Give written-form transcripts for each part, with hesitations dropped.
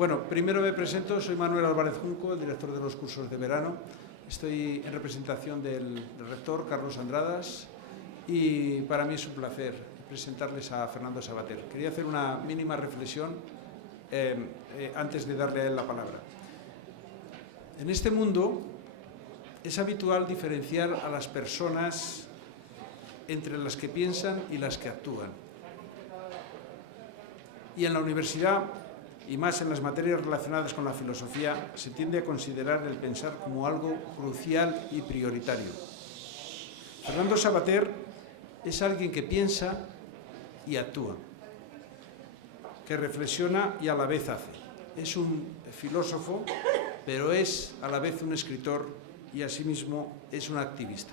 Bueno, primero me presento, soy Manuel Álvarez Junco, el director de los cursos de verano. Estoy en representación del rector, Carlos Andradas, y para mí es un placer presentarles a Fernando Savater. Quería hacer una mínima reflexión antes de darle a él la palabra. En este mundo es habitual diferenciar a las personas entre las que piensan y las que actúan. Y en la universidad, y más en las materias relacionadas con la filosofía, se tiende a considerar el pensar como algo crucial y prioritario. Fernando Savater es alguien que piensa y actúa, que reflexiona y a la vez hace. Es un filósofo, pero es a la vez un escritor y asimismo es un activista.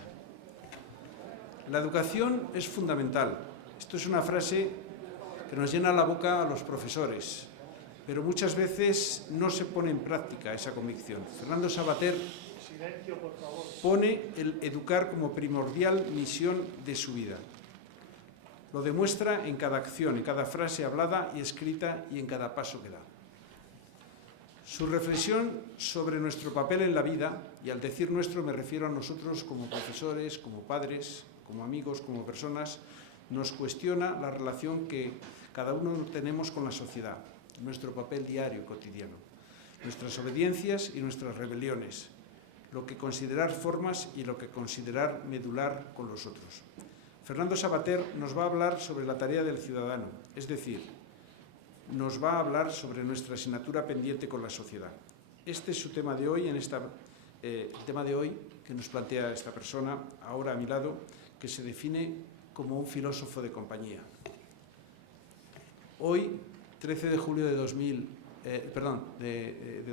La educación es fundamental. Esto es una frase que nos llena la boca a los profesores, pero muchas veces no se pone en práctica esa convicción. Fernando Savater pone el educar como primordial misión de su vida. Lo demuestra en cada acción, en cada frase hablada y escrita y en cada paso que da. Su reflexión sobre nuestro papel en la vida, y al decir nuestro me refiero a nosotros como profesores, como padres, como amigos, como personas, nos cuestiona la relación que cada uno tenemos con la sociedad, nuestro papel diario, cotidiano, nuestras obediencias y nuestras rebeliones, lo que considerar formas y lo que considerar medular con los otros. Fernando Savater nos va a hablar sobre la tarea del ciudadano, es decir, nos va a hablar sobre nuestra asignatura pendiente con la sociedad. Este es su tema de hoy, el tema de hoy que nos plantea esta persona, ahora a mi lado, que se define como un filósofo de compañía. Hoy, 13 de julio de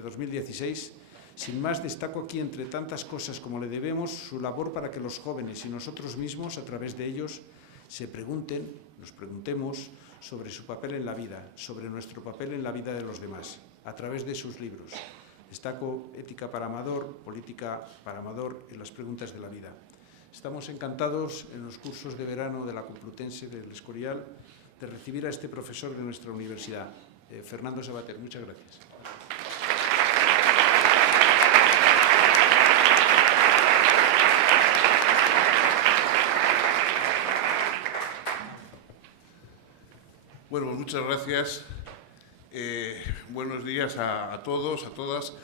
2016, sin más destaco aquí entre tantas cosas como le debemos su labor para que los jóvenes y nosotros mismos, a través de ellos, nos preguntemos sobre su papel en la vida, sobre nuestro papel en la vida de los demás, a través de sus libros. Destaco Ética para Amador, Política para Amador y las preguntas de la vida. Estamos encantados en los cursos de verano de la Complutense del Escorial de recibir a este profesor de nuestra universidad, Fernando Savater. Muchas gracias. Bueno, muchas gracias. Buenos días a todos, a todas,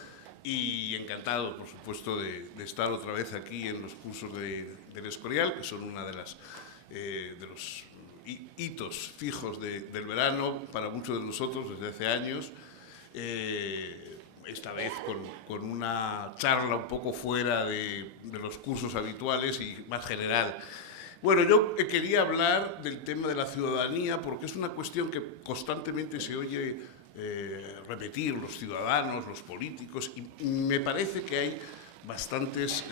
y encantado, por supuesto, de estar otra vez aquí en los cursos del Escorial, que son una de los hitos fijos del verano para muchos de nosotros desde hace años. Esta vez con una charla un poco fuera de los cursos habituales y más general. Bueno, yo quería hablar del tema de la ciudadanía porque es una cuestión que constantemente se oye repetir los ciudadanos, los políticos, y me parece que hay bastantes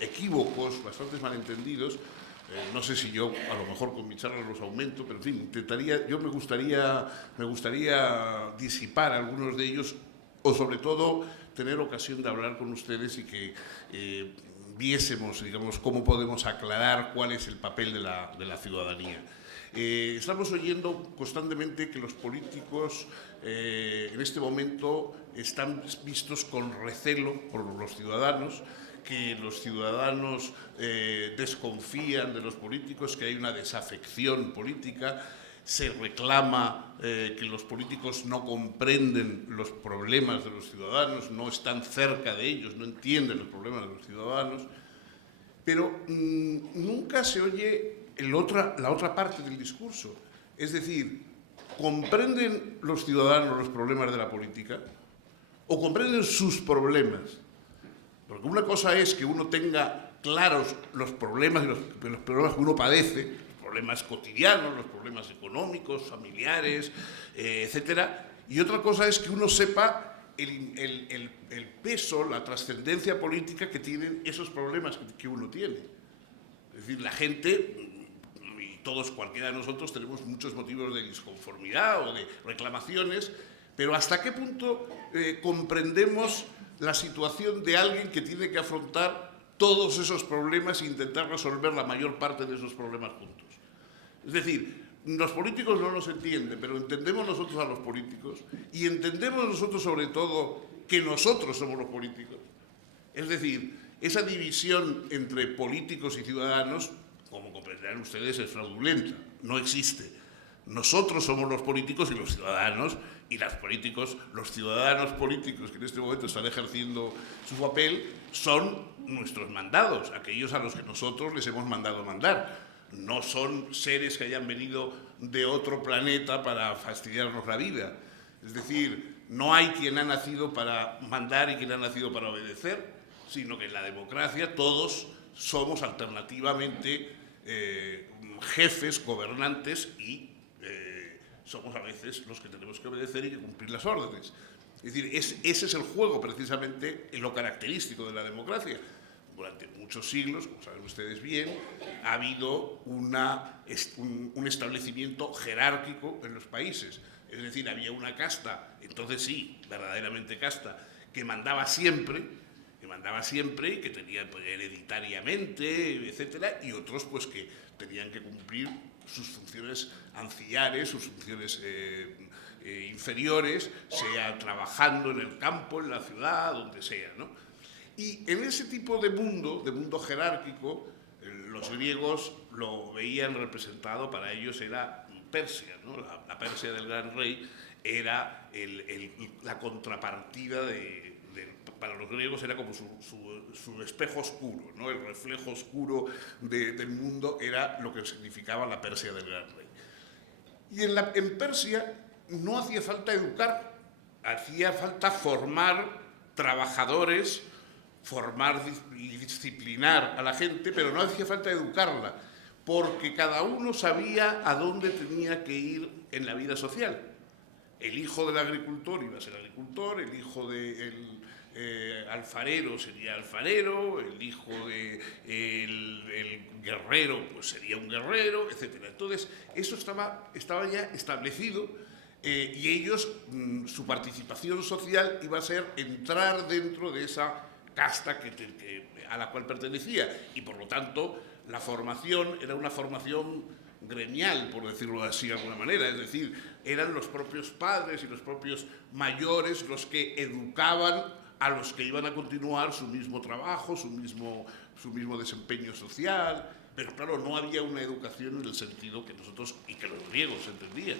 equívocos, bastantes malentendidos. No sé si yo, a lo mejor con mi charla los aumento, pero en fin, me gustaría disipar algunos de ellos, o sobre todo tener ocasión de hablar con ustedes y que viésemos, digamos, cómo podemos aclarar cuál es el papel de la ciudadanía. Estamos oyendo constantemente que los políticos en este momento están vistos con recelo por los ciudadanos, que los ciudadanos desconfían de los políticos, que hay una desafección política, se reclama que los políticos no comprenden los problemas de los ciudadanos, no están cerca de ellos, no entienden los problemas de los ciudadanos, pero nunca se oye la otra parte del discurso. Es decir, ¿comprenden los ciudadanos los problemas de la política? ¿O comprenden sus problemas? Porque una cosa es que uno tenga claros los problemas y los problemas que uno padece, los problemas cotidianos, los problemas económicos, familiares, etcétera, y otra cosa es que uno sepa el peso, la trascendencia política que tienen esos problemas que uno tiene. Es decir, la gente, y todos, cualquiera de nosotros, tenemos muchos motivos de disconformidad o de reclamaciones, pero ¿hasta qué punto comprendemos la situación de alguien que tiene que afrontar todos esos problemas e intentar resolver la mayor parte de esos problemas juntos? Es decir, los políticos no nos entienden, pero entendemos nosotros a los políticos y entendemos nosotros sobre todo que nosotros somos los políticos. Es decir, esa división entre políticos y ciudadanos, como comprenderán ustedes, es fraudulenta, no existe. Nosotros somos los políticos y los ciudadanos, y los ciudadanos políticos que en este momento están ejerciendo su papel son nuestros mandados, aquellos a los que nosotros les hemos mandado mandar. No son seres que hayan venido de otro planeta para fastidiarnos la vida. Es decir, no hay quien ha nacido para mandar y quien ha nacido para obedecer, sino que en la democracia todos somos alternativamente jefes, gobernantes y somos a veces los que tenemos que obedecer y que cumplir las órdenes. Es decir, ese es el juego precisamente en lo característico de la democracia. Durante muchos siglos, como saben ustedes bien, ha habido un establecimiento jerárquico en los países. Es decir, había una casta, entonces sí, verdaderamente casta, que mandaba siempre y que tenía hereditariamente, etcétera, y otros pues que tenían que cumplir sus funciones ancillares, sus funciones inferiores, sea trabajando en el campo, en la ciudad, donde sea, ¿no? Y en ese tipo de mundo jerárquico, los griegos lo veían representado, para ellos era Persia, ¿no? La Persia del gran rey era la contrapartida para los griegos era como su espejo oscuro, ¿no? El reflejo oscuro del mundo era lo que significaba la Persia del gran rey. Y en Persia no hacía falta educar, hacía falta formar trabajadores, formar y disciplinar a la gente, pero no hacía falta educarla, porque cada uno sabía a dónde tenía que ir en la vida social. El hijo del agricultor iba a ser agricultor, el hijo del alfarero sería alfarero, el hijo del guerrero pues sería un guerrero, etc. Entonces, eso estaba ya establecido y ellos, su participación social iba a ser entrar dentro de esa casta a la cual pertenecía, y por lo tanto la formación era una formación gremial, por decirlo así de alguna manera, es decir, eran los propios padres y los propios mayores los que educaban a los que iban a continuar su mismo trabajo, su mismo desempeño social, pero claro, no había una educación en el sentido que nosotros y que los griegos entendían.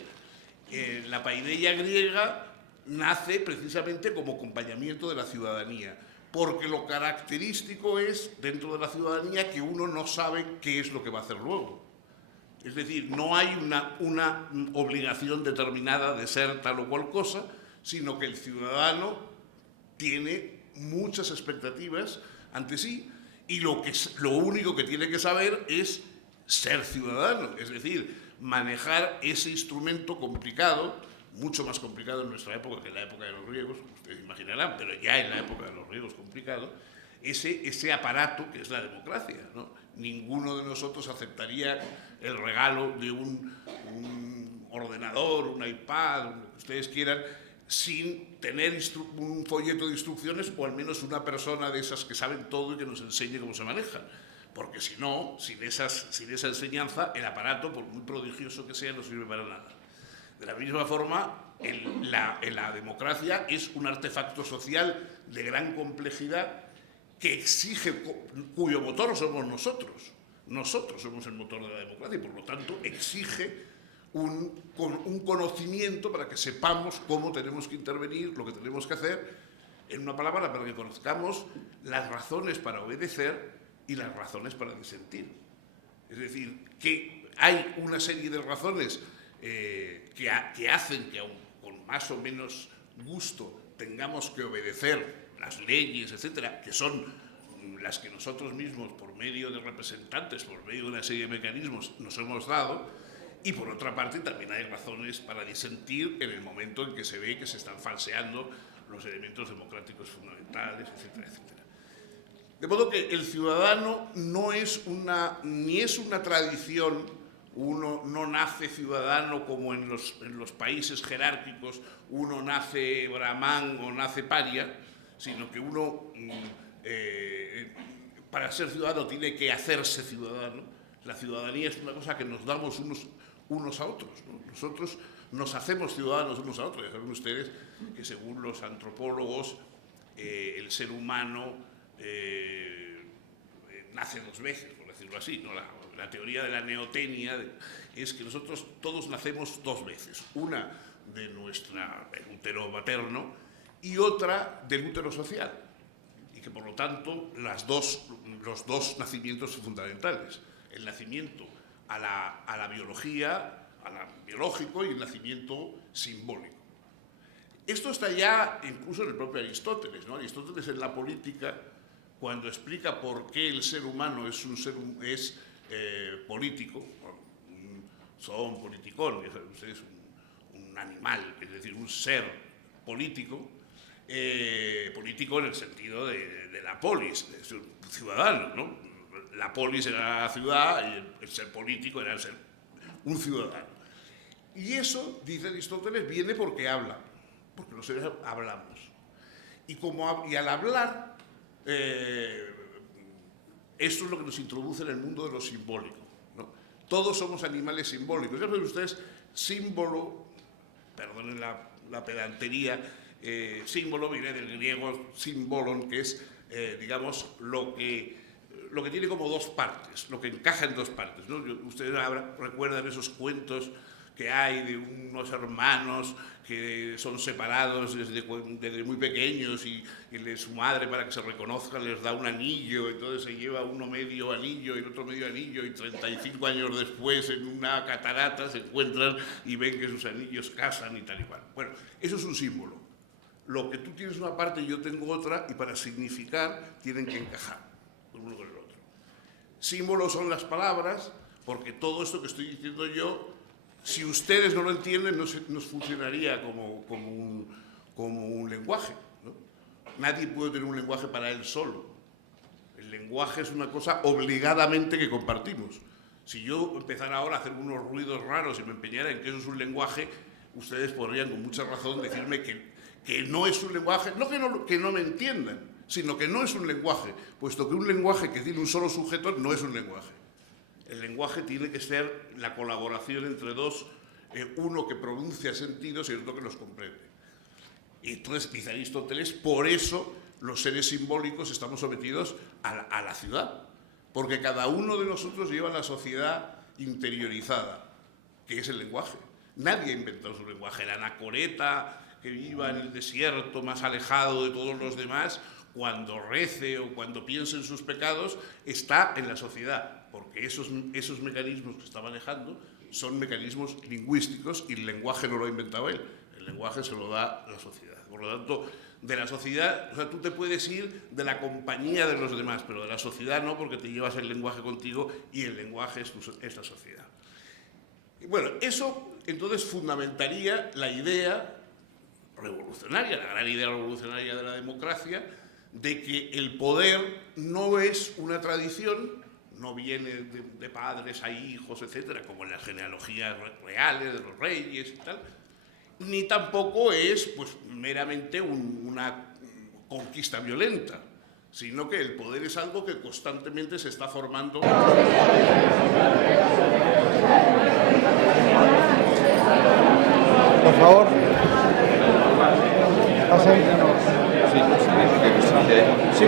La paideia griega nace precisamente como acompañamiento de la ciudadanía, porque lo característico es, dentro de la ciudadanía, que uno no sabe qué es lo que va a hacer luego. Es decir, no hay una obligación determinada de ser tal o cual cosa, sino que el ciudadano tiene muchas expectativas ante sí y lo único que tiene que saber es ser ciudadano, es decir, manejar ese instrumento complicado, mucho más complicado en nuestra época que en la época de los griegos, ustedes imaginarán, pero ya en la época de los griegos complicado, ese aparato que es la democracia, ¿no? Ninguno de nosotros aceptaría el regalo de un ordenador, un iPad, lo que ustedes quieran, sin tener un folleto de instrucciones o al menos una persona de esas que saben todo y que nos enseñe cómo se manejan. Porque si no, sin esa enseñanza, el aparato, por muy prodigioso que sea, no sirve para nada. De la misma forma, la democracia es un artefacto social de gran complejidad que exige, cuyo motor somos nosotros. Nosotros somos el motor de la democracia y por lo tanto exige un conocimiento para que sepamos cómo tenemos que intervenir, lo que tenemos que hacer, en una palabra, para que conozcamos las razones para obedecer y las razones para disentir. Es decir, que hay una serie de razones que hacen que, aun con más o menos gusto, tengamos que obedecer las leyes, etcétera, que son las que nosotros mismos, por medio de representantes, por medio de una serie de mecanismos, nos hemos dado. Y por otra parte también hay razones para disentir en el momento en que se ve que se están falseando los elementos democráticos fundamentales, etcétera, etcétera. De modo que el ciudadano ni es una tradición, uno no nace ciudadano como en los países jerárquicos, uno nace brahmán o nace paria, sino que uno para ser ciudadano tiene que hacerse ciudadano. La ciudadanía es una cosa que nos damos unos a otros, ¿no? Nosotros nos hacemos ciudadanos unos a otros. Ya saben ustedes que según los antropólogos el ser humano nace dos veces, por decirlo así, ¿no? La teoría de la neotenia es que nosotros todos nacemos dos veces, una de nuestro útero materno y otra del útero social, y que por lo tanto los dos nacimientos son fundamentales, el nacimiento a la biología, biológico, y el nacimiento simbólico. Esto está ya incluso en el propio Aristóteles, ¿no? Aristóteles en la política, cuando explica por qué el ser humano es político, son politicón, es un animal, es decir, un ser político, político en el sentido de la polis, es un ciudadano, ¿no? La polis era la ciudad y el ser político era el ser un ciudadano. Y eso, dice Aristóteles, viene porque habla, porque los seres hablamos. Y al hablar, esto es lo que nos introduce en el mundo de lo simbólico, ¿no? Todos somos animales simbólicos. Ya saben ustedes, símbolo, perdonen la pedantería, símbolo viene del griego símbolon, que es, digamos, lo que tiene como dos partes, lo que encaja en dos partes, ¿no? Ustedes recuerdan esos cuentos que hay de unos hermanos que son separados desde muy pequeños y su madre, para que se reconozcan, les da un anillo, entonces se lleva uno medio anillo y el otro medio anillo, y 35 años después en una catarata se encuentran y ven que sus anillos casan y tal y cual. Bueno, eso es un símbolo. Lo que tú tienes una parte y yo tengo otra, y para significar tienen que encajar el uno con el otro. Símbolos son las palabras, porque todo esto que estoy diciendo yo, si ustedes no lo entienden, no funcionaría como un lenguaje, ¿no? Nadie puede tener un lenguaje para él solo. El lenguaje es una cosa obligadamente que compartimos. Si yo empezara ahora a hacer unos ruidos raros y me empeñara en que eso es un lenguaje, ustedes podrían con mucha razón decirme que no es un lenguaje, no que no me entiendan, sino que no es un lenguaje, puesto que un lenguaje que tiene un solo sujeto no es un lenguaje. El lenguaje tiene que ser la colaboración entre dos, uno que pronuncia sentidos y otro que los comprende. Y entonces, dice Aristóteles, por eso los seres simbólicos estamos sometidos a la ciudad, porque cada uno de nosotros lleva la sociedad interiorizada, que es el lenguaje. Nadie ha inventado su lenguaje. El anacoreta que viva en el desierto más alejado de todos los demás, cuando rece o cuando piense en sus pecados, está en la sociedad, porque esos mecanismos que está manejando son mecanismos lingüísticos y el lenguaje no lo ha inventado él, el lenguaje se lo da la sociedad. Por lo tanto, de la sociedad, o sea, tú te puedes ir de la compañía de los demás, pero de la sociedad no, porque te llevas el lenguaje contigo y el lenguaje es la sociedad. Y bueno, eso entonces fundamentaría la idea revolucionaria, la gran idea revolucionaria de la democracia, de que el poder no es una tradición, no viene de padres a hijos, etcétera, como en las genealogías reales de los reyes y tal, ni tampoco es pues meramente una conquista violenta, sino que el poder es algo que constantemente se está formando. Por favor. Pasen. Sí,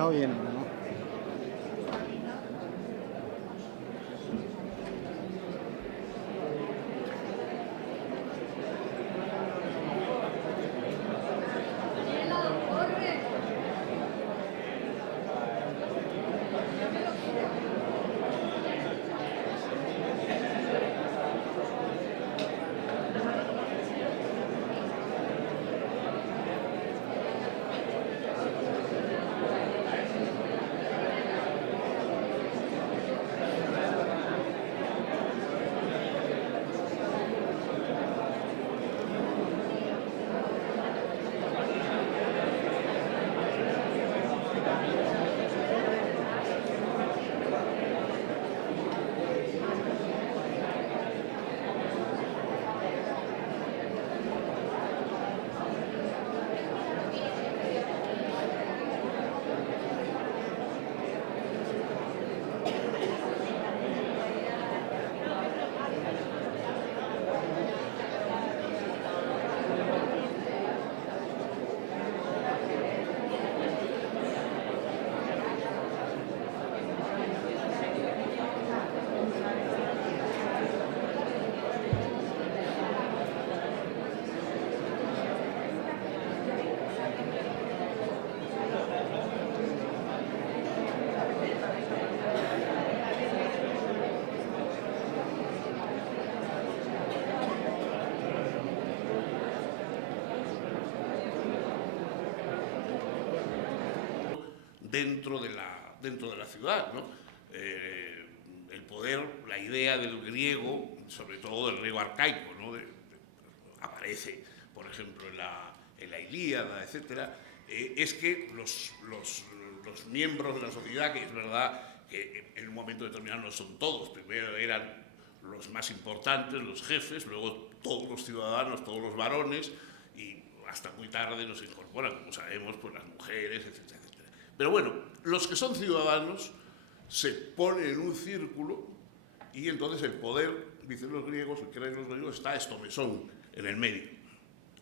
No viene, ¿no? dentro de la ciudad, ¿no? El poder, la idea del griego, sobre todo del griego arcaico, ¿no? Aparece, por ejemplo, en la Ilíada, etcétera, es que los miembros de la sociedad, que es verdad que en un momento determinado no son todos, primero eran los más importantes, los jefes, luego todos los ciudadanos, todos los varones, y hasta muy tarde nos incorporan, como sabemos, pues las mujeres, etcétera, etcétera. Pero bueno, los que son ciudadanos se ponen en un círculo y entonces el poder, dicen los griegos, el que los griegos, está estomesón, en el medio.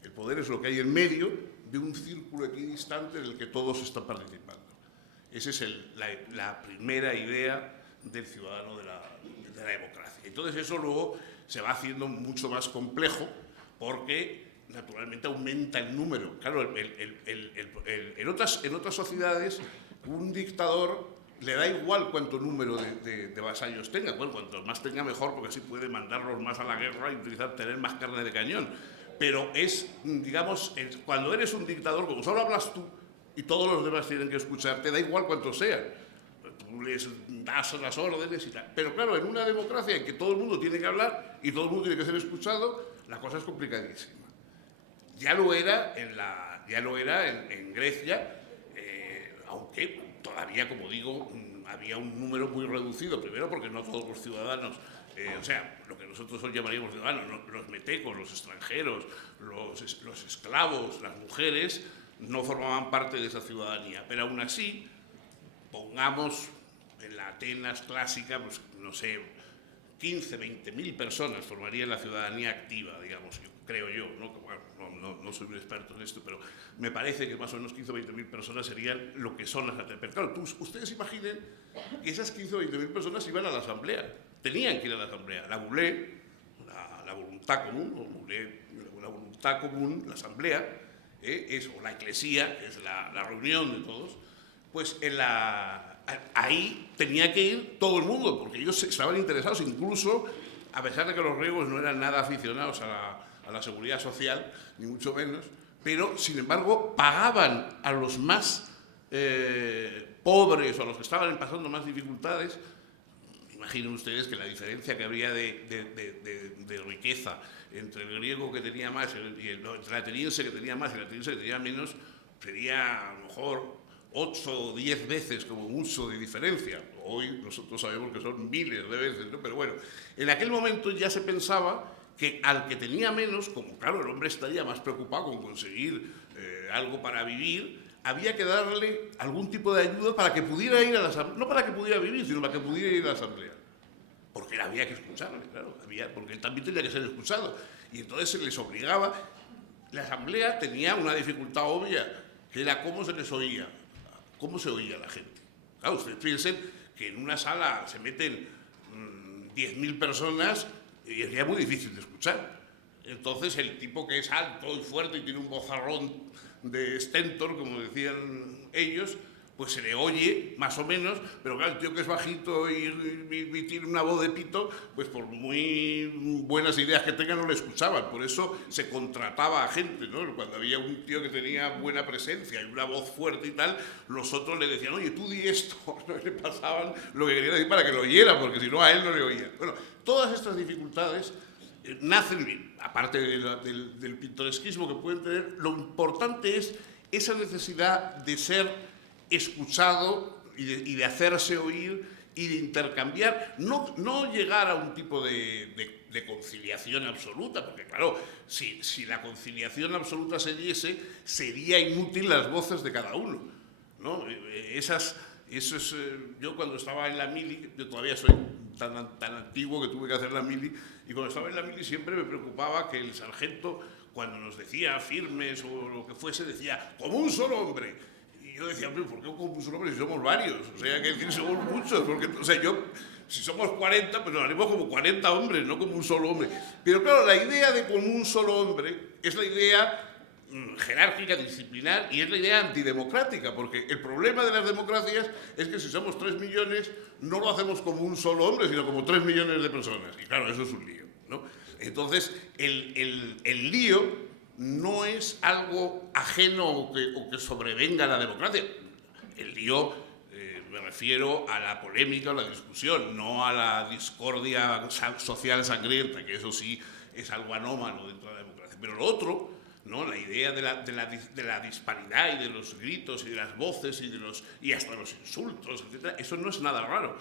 El poder es lo que hay en medio de un círculo equidistante en el que todos están participando. Esa es la primera idea del ciudadano de la democracia. Entonces eso luego se va haciendo mucho más complejo porque naturalmente aumenta el número. Claro, en otras sociedades un dictador le da igual cuánto número de vasallos tenga. Bueno, cuanto más tenga mejor, porque así puede mandarlos más a la guerra y tener más carne de cañón. Pero es, digamos, cuando eres un dictador, como solo hablas tú y todos los demás tienen que escucharte, da igual cuántos sean. Tú les das las órdenes y tal. Pero claro, en una democracia en que todo el mundo tiene que hablar y todo el mundo tiene que ser escuchado, la cosa es complicadísima. Ya lo era en Grecia, aunque todavía, como digo, había un número muy reducido. Primero porque no todos los ciudadanos, o sea, lo que nosotros hoy llamaríamos ciudadanos, los metecos, los extranjeros, los esclavos, las mujeres, no formaban parte de esa ciudadanía. Pero aún así, pongamos en la Atenas clásica, pues no sé, 15, 20.000 personas formarían la ciudadanía activa, digamos, creo yo, ¿no? Bueno, no soy un experto en esto, pero me parece que más o menos 15 o 20.000 personas serían lo que son las asambleas. Pero claro, ustedes imaginen que esas 15 o 20.000 personas iban a la asamblea, tenían que ir a la asamblea. La Boulé, la voluntad común, la voluntad común, la asamblea, o la eclesía, es la reunión de todos, pues ahí tenía que ir todo el mundo, porque ellos estaban interesados, incluso, a pesar de que los griegos no eran nada aficionados a la seguridad social, ni mucho menos, pero, sin embargo, pagaban a los más pobres o a los que estaban pasando más dificultades. Imaginen ustedes que la diferencia que habría de riqueza entre el griego que tenía más y entre el ateniense que tenía más y el ateniense que tenía menos sería, a lo mejor, 8 o 10 veces como mucho de diferencia. Hoy nosotros sabemos que son miles de veces, ¿no? Pero bueno, en aquel momento ya se pensaba que al que tenía menos, como claro, el hombre estaría más preocupado con conseguir algo para vivir, había que darle algún tipo de ayuda para que pudiera ir a la asamblea, no para que pudiera vivir, sino para que pudiera ir a la asamblea. Porque él había que escucharle, claro, porque él también tenía que ser escuchado. Y entonces se les obligaba. La asamblea tenía una dificultad obvia, que era cómo se les oía. ¿cómo se oía la gente? Claro, ustedes piensen que en una sala se meten 10.000 personas y es ya muy difícil de escuchar. Entonces el tipo que es alto y fuerte y tiene un vozarrón de stentor, como decían ellos, pues se le oye más o menos, pero claro, el tío que es bajito y tiene una voz de pito, pues por muy buenas ideas que tenga no le escuchaban. Por eso se contrataba a gente, ¿no? Cuando había un tío que tenía buena presencia y una voz fuerte y tal, los otros le decían, oye, tú di esto, ¿no? Y le pasaban lo que quería decir para que lo oyera, porque si no a él no le oía. Bueno, todas estas dificultades nacen bien, aparte del pintoresquismo que pueden tener. Lo importante es esa necesidad de ser escuchado y de hacerse oír y de intercambiar, no llegar a un tipo de conciliación absoluta, porque claro, si la conciliación absoluta se diese, sería inútil las voces de cada uno, ¿no? Yo cuando estaba en la mili, yo todavía soy tan antiguo que tuve que hacer la mili, y cuando estaba en la mili siempre me preocupaba que el sargento, cuando nos decía firmes o lo que fuese, decía, como un solo hombre. Yo decía, ¿por qué como un solo hombre si somos varios? O sea, que somos muchos. Porque, o sea, si somos 40, pues nos haremos como 40 hombres, no como un solo hombre. Pero claro, la idea de como un solo hombre es la idea jerárquica, disciplinar, y es la idea antidemocrática, porque el problema de las democracias es que si somos 3 millones, no lo hacemos como un solo hombre, sino como 3 millones de personas. Y claro, eso es un lío, ¿no? Entonces, el lío no es algo ajeno o que sobrevenga a la democracia. El lío, me refiero a la polémica o la discusión, no a la discordia social sangrienta, que eso sí es algo anómalo dentro de la democracia. Pero lo otro, ¿no? La idea de la disparidad y de los gritos y de las voces y hasta los insultos, etc., eso no es nada raro.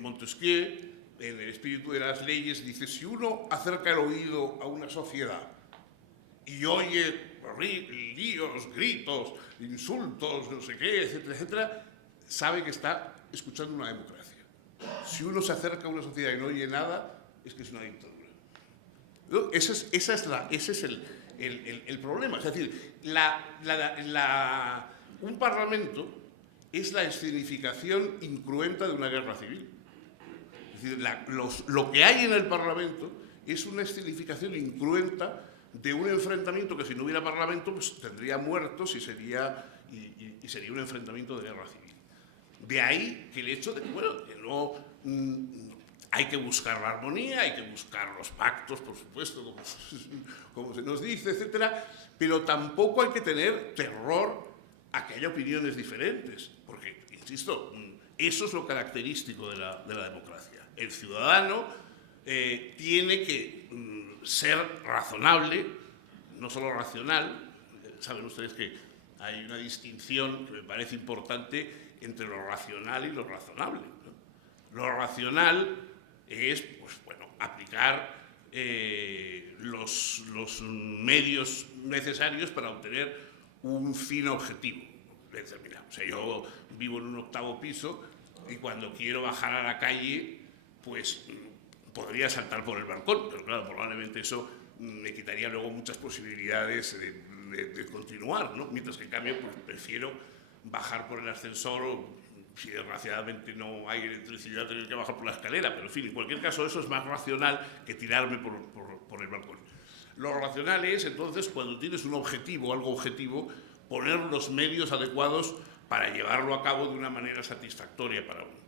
Montesquieu, en El espíritu de las leyes, dice, si uno acerca el oído a una sociedad y oye líos, gritos, insultos, no sé qué, etcétera, etcétera, sabe que está escuchando una democracia. Si uno se acerca a una sociedad y no oye nada, es que es una dictadura. ¿No? Ese es el problema. Es decir, un parlamento es la escenificación incruenta de una guerra civil. Es decir, lo que hay en el parlamento es una escenificación incruenta de un enfrentamiento que si no hubiera parlamento pues tendría muertos y sería un enfrentamiento de guerra civil. De ahí que el hecho de que, bueno, que no hay que buscar la armonía, hay que buscar los pactos, por supuesto, como se nos dice, etcétera, pero tampoco hay que tener terror a que haya opiniones diferentes, porque, insisto, eso es lo característico de la democracia. El ciudadano tiene que ser razonable, no solo racional. Saben ustedes que hay una distinción que me parece importante entre lo racional y lo razonable, ¿no? Lo racional es, pues bueno, aplicar los medios necesarios para obtener un fin objetivo determinado. O sea, yo vivo en un 8º piso y cuando quiero bajar a la calle, pues podría saltar por el balcón, pero claro, probablemente eso me quitaría luego muchas posibilidades de continuar, ¿no? Mientras que en cambio pues, prefiero bajar por el ascensor o si desgraciadamente no hay electricidad tener que bajar por la escalera, pero en fin, en cualquier caso eso es más racional que tirarme por el balcón. Lo racional es entonces cuando tienes un objetivo, algo objetivo, poner los medios adecuados para llevarlo a cabo de una manera satisfactoria para uno.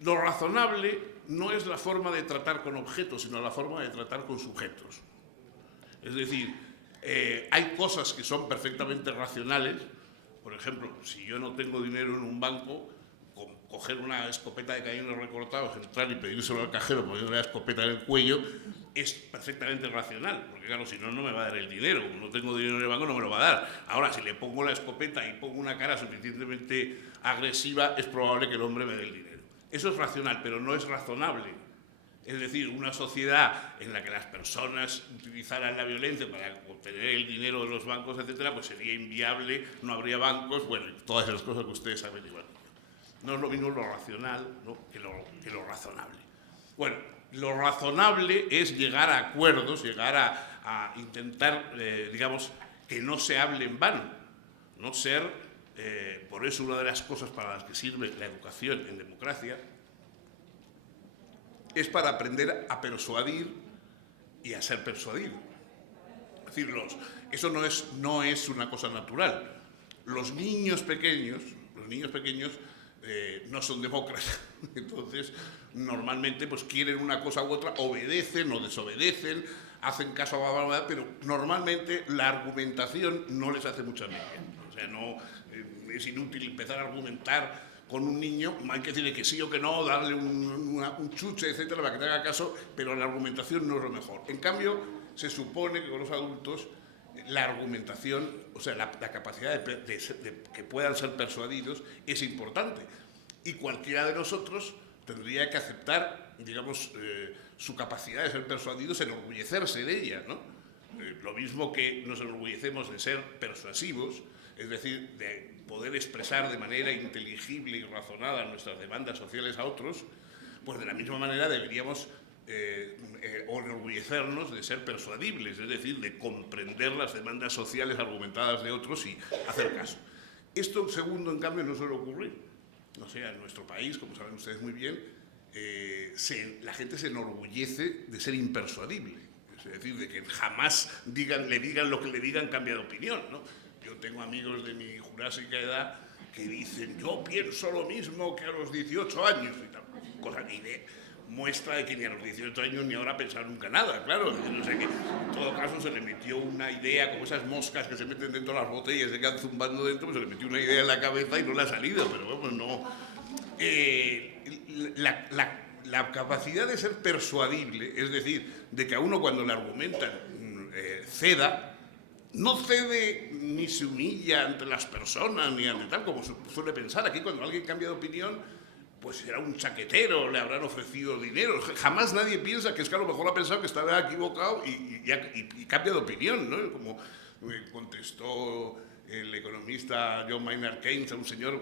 Lo razonable no es la forma de tratar con objetos, sino la forma de tratar con sujetos. Es decir, hay cosas que son perfectamente racionales. Por ejemplo, si yo no tengo dinero en un banco, coger una escopeta de cañones recortados, entrar y pedírselo al cajero poniendo la escopeta en el cuello, es perfectamente racional, porque claro, si no, no me va a dar el dinero. Como no tengo dinero en el banco, no me lo va a dar. Ahora, si le pongo la escopeta y pongo una cara suficientemente agresiva, es probable que el hombre me dé el dinero. Eso es racional, pero no es razonable. Es decir, una sociedad en la que las personas utilizaran la violencia para obtener el dinero de los bancos, etcétera, pues sería inviable, no habría bancos, bueno, todas esas cosas que ustedes saben igual. No es lo mismo lo racional, ¿no? que lo razonable. Bueno, lo razonable es llegar a acuerdos, llegar a intentar, digamos, que no se hable en vano, no ser Por eso una de las cosas para las que sirve la educación en democracia es para aprender a persuadir y a ser persuadido. Es decir, eso no es una cosa natural. Los niños pequeños no son demócratas. Entonces, normalmente pues quieren una cosa u otra, obedecen o desobedecen, hacen caso a la verdad, pero normalmente la argumentación no les hace mucha media. O sea, es inútil empezar a argumentar con un niño, hay que decirle que sí o que no, darle un chuche, etcétera, para que te haga caso, pero la argumentación no es lo mejor. En cambio, se supone que con los adultos la argumentación, o sea, la capacidad de que puedan ser persuadidos es importante. Y cualquiera de nosotros tendría que aceptar, digamos, su capacidad de ser persuadidos, enorgullecerse de ella, ¿no? Lo mismo que nos enorgullecemos de ser persuasivos, es decir, de poder expresar de manera inteligible y razonada nuestras demandas sociales a otros, pues de la misma manera deberíamos enorgullecernos de ser persuadibles, es decir, de comprender las demandas sociales argumentadas de otros y hacer caso. Esto, segundo, en cambio, no suele ocurrir. O sea, en nuestro país, como saben ustedes muy bien, la gente se enorgullece de ser impersuadible, es decir, de que jamás le digan lo que le digan, cambia de opinión, ¿no? Yo tengo amigos de mi jurásica edad que dicen, yo pienso lo mismo que a los 18 años, y tal, cosa que muestra de que ni a los 18 años ni ahora pensar nunca nada, claro. No sé, que en todo caso se le metió una idea, como esas moscas que se meten dentro de las botellas y se quedan zumbando dentro, pues se le metió una idea en la cabeza y no le ha salido, pero vamos, no. La capacidad de ser persuadible, es decir, de que a uno cuando le argumentan ceda, no cede ni se humilla ante las personas ni ante tal como se suele pensar. Aquí cuando alguien cambia de opinión, pues será un chaquetero, le habrán ofrecido dinero. Jamás nadie piensa que es que a lo mejor ha pensado que estaba equivocado y cambia de opinión, ¿no? Como contestó el economista John Maynard Keynes a un señor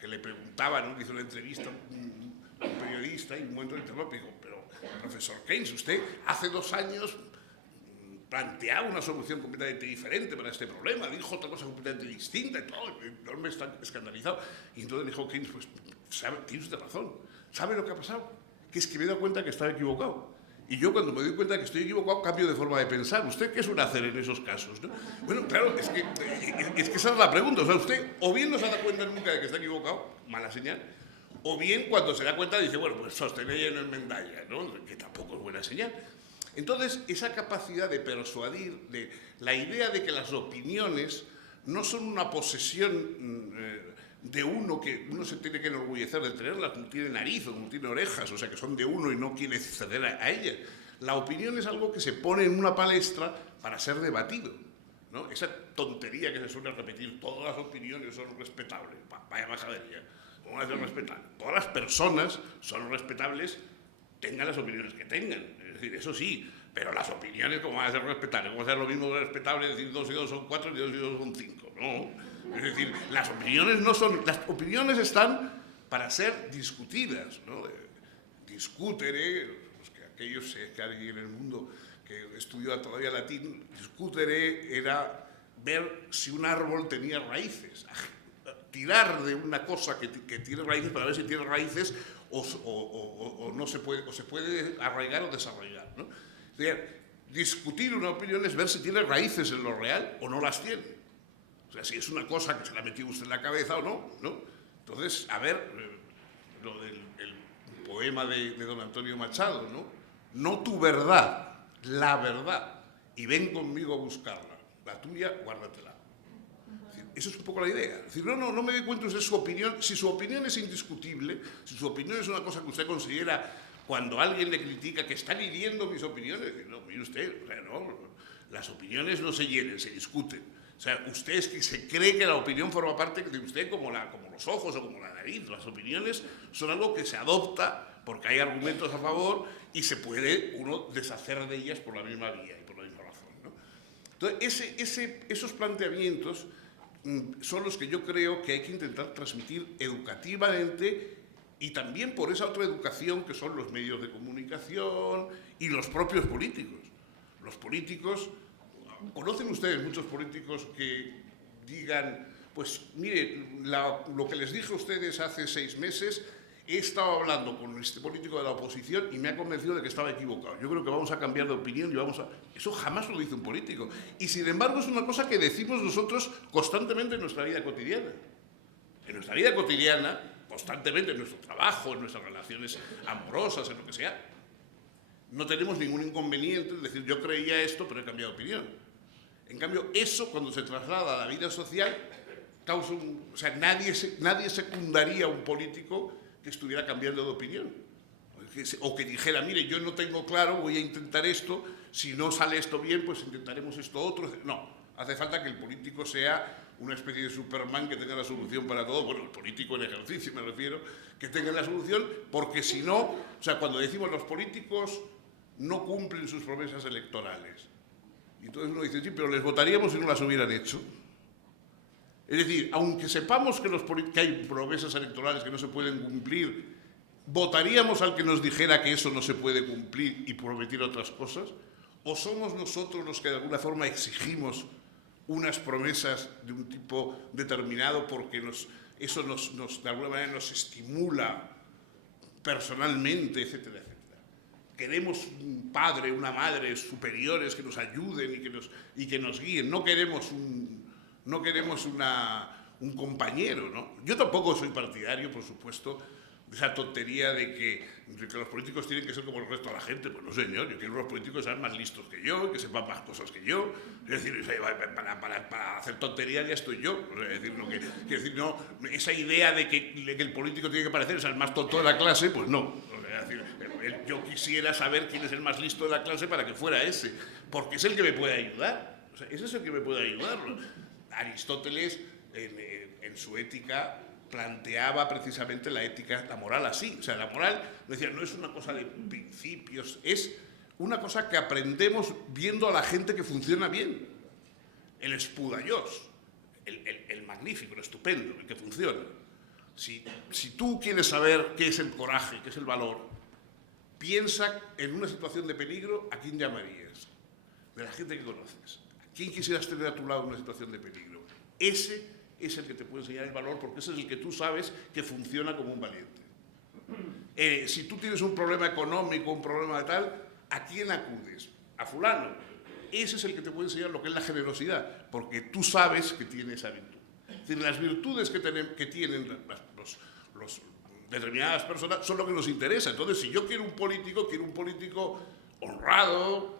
que le preguntaba, ¿no? Que hizo una entrevista un periodista y un momento de interrogatorio, pero profesor Keynes, usted hace 2 años planteaba una solución completamente diferente para este problema, dijo otra cosa completamente distinta y todo, el hombre está escandalizado. Y entonces dijo Keynes, pues, tiene usted razón, ¿sabe lo que ha pasado? Que es que me he dado cuenta que estaba equivocado. Y yo cuando me doy cuenta que estoy equivocado, cambio de forma de pensar. ¿Usted qué suele hacer en esos casos, no? Bueno, claro, es que esa es la pregunta. O sea, usted o bien no se da cuenta nunca de que está equivocado, mala señal, o bien cuando se da cuenta dice, bueno, pues sostener y no enmendalla, ¿no? Que tampoco es buena señal. Entonces, esa capacidad de persuadir, la idea de que las opiniones no son una posesión de uno que uno se tiene que enorgullecer de tenerlas, como tiene nariz o como tiene orejas, o sea, que son de uno y no quiere ceder a ellas. La opinión es algo que se pone en una palestra para ser debatido, ¿no? Esa tontería que se suele repetir, todas las opiniones son respetables. Vaya majadería, ¿cómo van a ser respetables? Todas las personas son respetables, tengan las opiniones que tengan. Es decir, eso sí, pero las opiniones, ¿cómo van a ser respetables? ¿Cómo va a ser lo mismo que respetable decir 2 y 2 son 4 y 2 y 2 son 5? No. Es decir, las opiniones están para ser discutidas, ¿no? Discutere, pues que aquellos que hay en el mundo que estudió todavía latín, discutere era ver si un árbol tenía raíces, tirar de una cosa que tiene raíces para ver si tiene raíces o no se puede, o se puede arraigar o desarrollar, ¿no? Es decir, discutir una opinión es ver si tiene raíces en lo real o no las tiene. O sea, si es una cosa que se la ha metido usted en la cabeza o no, ¿no? Entonces, a ver, lo del poema de don Antonio Machado, ¿no? No tu verdad, la verdad, y ven conmigo a buscarla. La tuya, guárdatela. Es decir, eso es un poco la idea. Es decir, no me dé cuenta usted su opinión. Si su opinión es indiscutible, si su opinión es una cosa que usted considera cuando alguien le critica que están hiriendo mis opiniones, no, mire usted, o sea, no, las opiniones no se hieren, se discuten. O sea, usted es que se cree que la opinión forma parte de usted como los ojos o como la nariz. Las opiniones son algo que se adopta porque hay argumentos a favor y se puede uno deshacer de ellas por la misma vía y por la misma razón, ¿no? Entonces, esos planteamientos son los que yo creo que hay que intentar transmitir educativamente y también por esa otra educación que son los medios de comunicación y los propios políticos. Los políticos... ¿Conocen ustedes muchos políticos que digan, Pues mire, lo que les dije a ustedes hace 6 meses, he estado hablando con este político de la oposición y me ha convencido de que estaba equivocado. Yo creo que vamos a cambiar de opinión y vamos a... Eso jamás lo dice un político. Y sin embargo es una cosa que decimos nosotros constantemente en nuestra vida cotidiana. En nuestra vida cotidiana, constantemente, en nuestro trabajo, en nuestras relaciones amorosas, en lo que sea, no tenemos ningún inconveniente en decir yo creía esto pero he cambiado de opinión. En cambio, eso cuando se traslada a la vida social causa un... O sea, nadie secundaría a un político que estuviera cambiando de opinión. O que dijera, mire, yo no tengo claro, voy a intentar esto, si no sale esto bien, pues intentaremos esto otro. No, hace falta que el político sea una especie de Superman que tenga la solución para todo. Bueno, el político en ejercicio me refiero, que tenga la solución, porque si no, o sea, cuando decimos los políticos no cumplen sus promesas electorales. Y entonces uno dice, sí, pero les votaríamos si no las hubieran hecho. Es decir, aunque sepamos que hay promesas electorales que no se pueden cumplir, ¿votaríamos al que nos dijera que eso no se puede cumplir y prometer otras cosas? ¿O somos nosotros los que de alguna forma exigimos unas promesas de un tipo determinado porque eso de alguna manera nos estimula personalmente, etcétera, etcétera? Queremos un padre, una madre superiores que nos ayuden y que nos guíen. No queremos un compañero, ¿no? Yo tampoco soy partidario, por supuesto, de esa tontería de que los políticos tienen que ser como el resto de la gente. Pues no, señor, yo quiero que los políticos sean más listos que yo, que sepan más cosas que yo. Es decir, para hacer tonterías ya estoy yo. Es decir, no, esa idea de que el político tiene que parecer el más tonto de la clase, pues no. Es decir, yo quisiera saber quién es el más listo de la clase para que fuera ese, porque es el que me puede ayudar. O sea, ese es el que me puede ayudar. Aristóteles, en su ética, planteaba precisamente la moral así. O sea, la moral, decía, no es una cosa de principios, es una cosa que aprendemos viendo a la gente que funciona bien. El espudayós, el magnífico, el estupendo, el que funciona. Si tú quieres saber qué es el coraje, qué es el valor, piensa en una situación de peligro, ¿a quién llamarías? De la gente que conoces. ¿A quién quisieras tener a tu lado en una situación de peligro? Ese es el que te puede enseñar el valor, porque ese es el que tú sabes que funciona como un valiente. Si tú tienes un problema económico, un problema de tal, ¿a quién acudes? A fulano. Ese es el que te puede enseñar lo que es la generosidad, porque tú sabes que tiene esa virtud. Es decir, las virtudes que tienen los determinadas personas son lo que nos interesa. Entonces, si yo quiero un político honrado,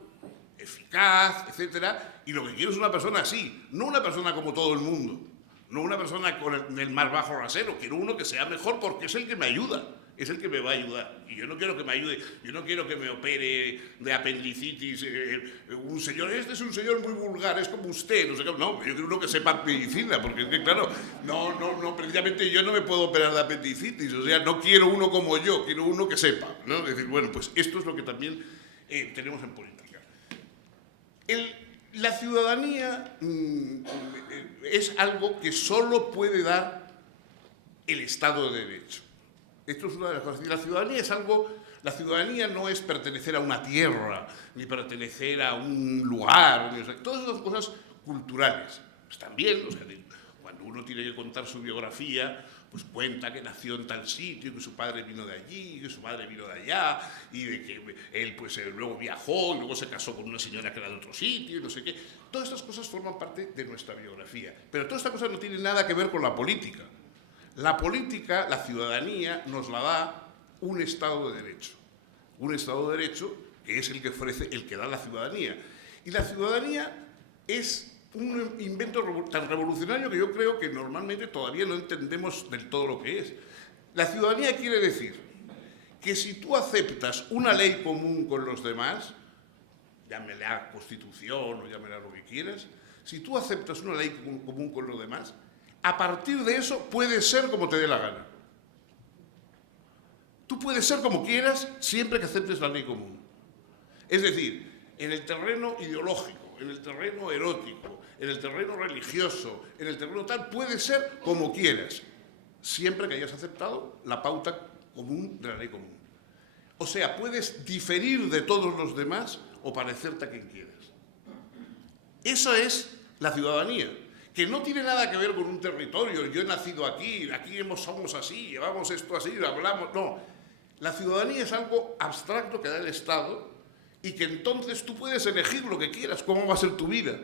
eficaz, etcétera, y lo que quiero es una persona así, no una persona como todo el mundo, no una persona con el más bajo rasero, quiero uno que sea mejor porque es el que me ayuda, es el que me va a ayudar. Y yo no quiero que me ayude, yo no quiero que me opere de apendicitis un señor, este es un señor muy vulgar, es como usted, no sé qué. No, yo quiero uno que sepa medicina, porque es que claro, no, precisamente yo no me puedo operar de apendicitis, o sea, no quiero uno como yo, quiero uno que sepa, ¿no? Es decir, bueno, pues esto es lo que también tenemos en política. La ciudadanía es algo que solo puede dar el Estado de Derecho. Esto es una de las cosas. La ciudadanía no es pertenecer a una tierra, ni pertenecer a un lugar, todas esas cosas culturales. Pues también, o sea, cuando uno tiene que contar su biografía, pues cuenta que nació en tal sitio, que su padre vino de allí, que su madre vino de allá, y de que él pues luego viajó, y luego se casó con una señora que era de otro sitio, y no sé qué. Todas estas cosas forman parte de nuestra biografía. Pero todas estas cosas no tienen nada que ver con la política. La política, la ciudadanía, nos la da un Estado de Derecho. Un Estado de Derecho que es el que ofrece, el que da la ciudadanía. Y la ciudadanía es un invento tan revolucionario que yo creo que normalmente todavía no entendemos del todo lo que es. La ciudadanía quiere decir que si tú aceptas una ley común con los demás, llámela Constitución o llámela lo que quieras, si tú aceptas una ley común con los demás, a partir de eso puedes ser como te dé la gana. Tú puedes ser como quieras siempre que aceptes la ley común. Es decir, en el terreno ideológico, en el terreno erótico, en el terreno religioso, en el terreno tal, puedes ser como quieras, siempre que hayas aceptado la pauta común de la ley común. O sea, puedes diferir de todos los demás o parecerte a quien quieras. Eso es la ciudadanía, que no tiene nada que ver con un territorio. Yo he nacido aquí, somos así, llevamos esto así, lo hablamos. No, la ciudadanía es algo abstracto que da el Estado y que entonces tú puedes elegir lo que quieras, cómo va a ser tu vida.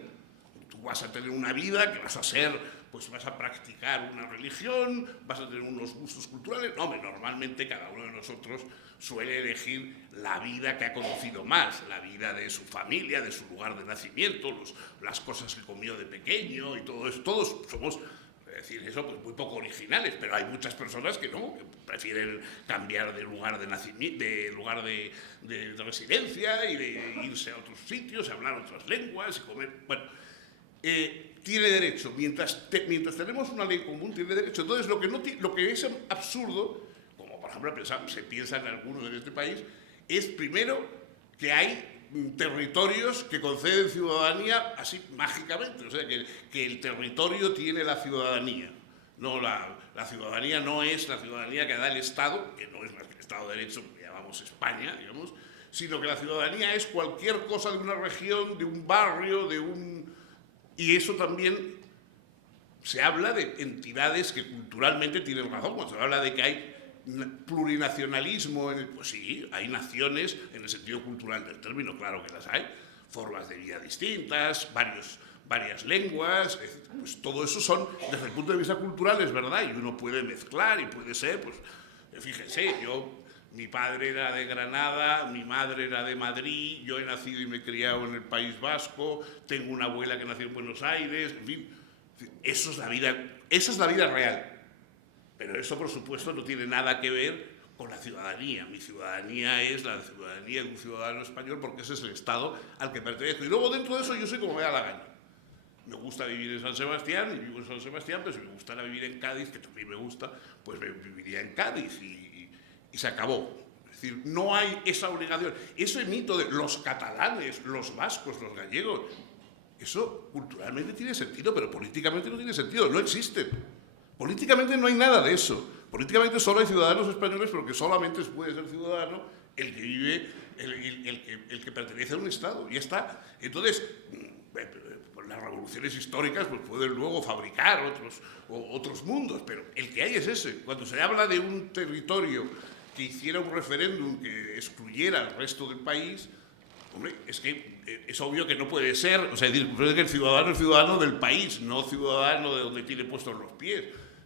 Tú vas a tener una vida que vas a ser, pues vas a practicar una religión, vas a tener unos gustos culturales. No, normalmente cada uno de nosotros suele elegir la vida que ha conocido más, la vida de su familia, de su lugar de nacimiento, las cosas que comió de pequeño y todo eso. Todos somos, es decir, eso, pues muy poco originales, pero hay muchas personas que no, que prefieren cambiar de lugar de nacimiento, de lugar de residencia y de irse a otros sitios, a hablar otras lenguas y comer. Bueno, tiene derecho, mientras tenemos una ley común, tiene derecho. Entonces, lo que es absurdo, como por ejemplo se piensa en algunos en este país, es primero que hay territorios que conceden ciudadanía así mágicamente, o sea, que el territorio tiene la ciudadanía. No, la ciudadanía no es la ciudadanía que da el Estado, que no es más que el Estado de Derecho, que llamamos España, digamos, sino que la ciudadanía es cualquier cosa de una región, de un barrio, y eso también se habla de entidades que culturalmente tienen razón. Cuando se habla de que hay plurinacionalismo, pues sí, hay naciones en el sentido cultural del término, claro que las hay, formas de vida distintas, varias lenguas, pues todo eso son, desde el punto de vista cultural es verdad, y uno puede mezclar y puede ser, pues fíjense, mi padre era de Granada, mi madre era de Madrid, yo he nacido y me he criado en el País Vasco, tengo una abuela que nació en Buenos Aires, en fin, esa es la vida real. Pero eso, por supuesto, no tiene nada que ver con la ciudadanía. Mi ciudadanía es la ciudadanía de un ciudadano español porque ese es el Estado al que pertenezco. Y luego, dentro de eso, yo soy como me da la gana. Me gusta vivir en San Sebastián y vivo en San Sebastián, pero si me gustara vivir en Cádiz, que también me gusta, pues viviría en Cádiz y se acabó. Es decir, no hay esa obligación. Ese mito de los catalanes, los vascos, los gallegos, eso culturalmente tiene sentido, pero políticamente no tiene sentido, no existen. Políticamente no hay nada de eso. Políticamente solo hay ciudadanos españoles, porque solamente puede ser ciudadano el que vive, el que pertenece a un Estado. Y ya está. Entonces, las revoluciones históricas pues pueden luego fabricar otros mundos, pero el que hay es ese. Cuando se habla de un territorio que hiciera un referéndum que excluyera al resto del país, hombre, es que es obvio que no puede ser. O sea, es que el ciudadano es ciudadano del país, no ciudadano de donde tiene puestos los pies.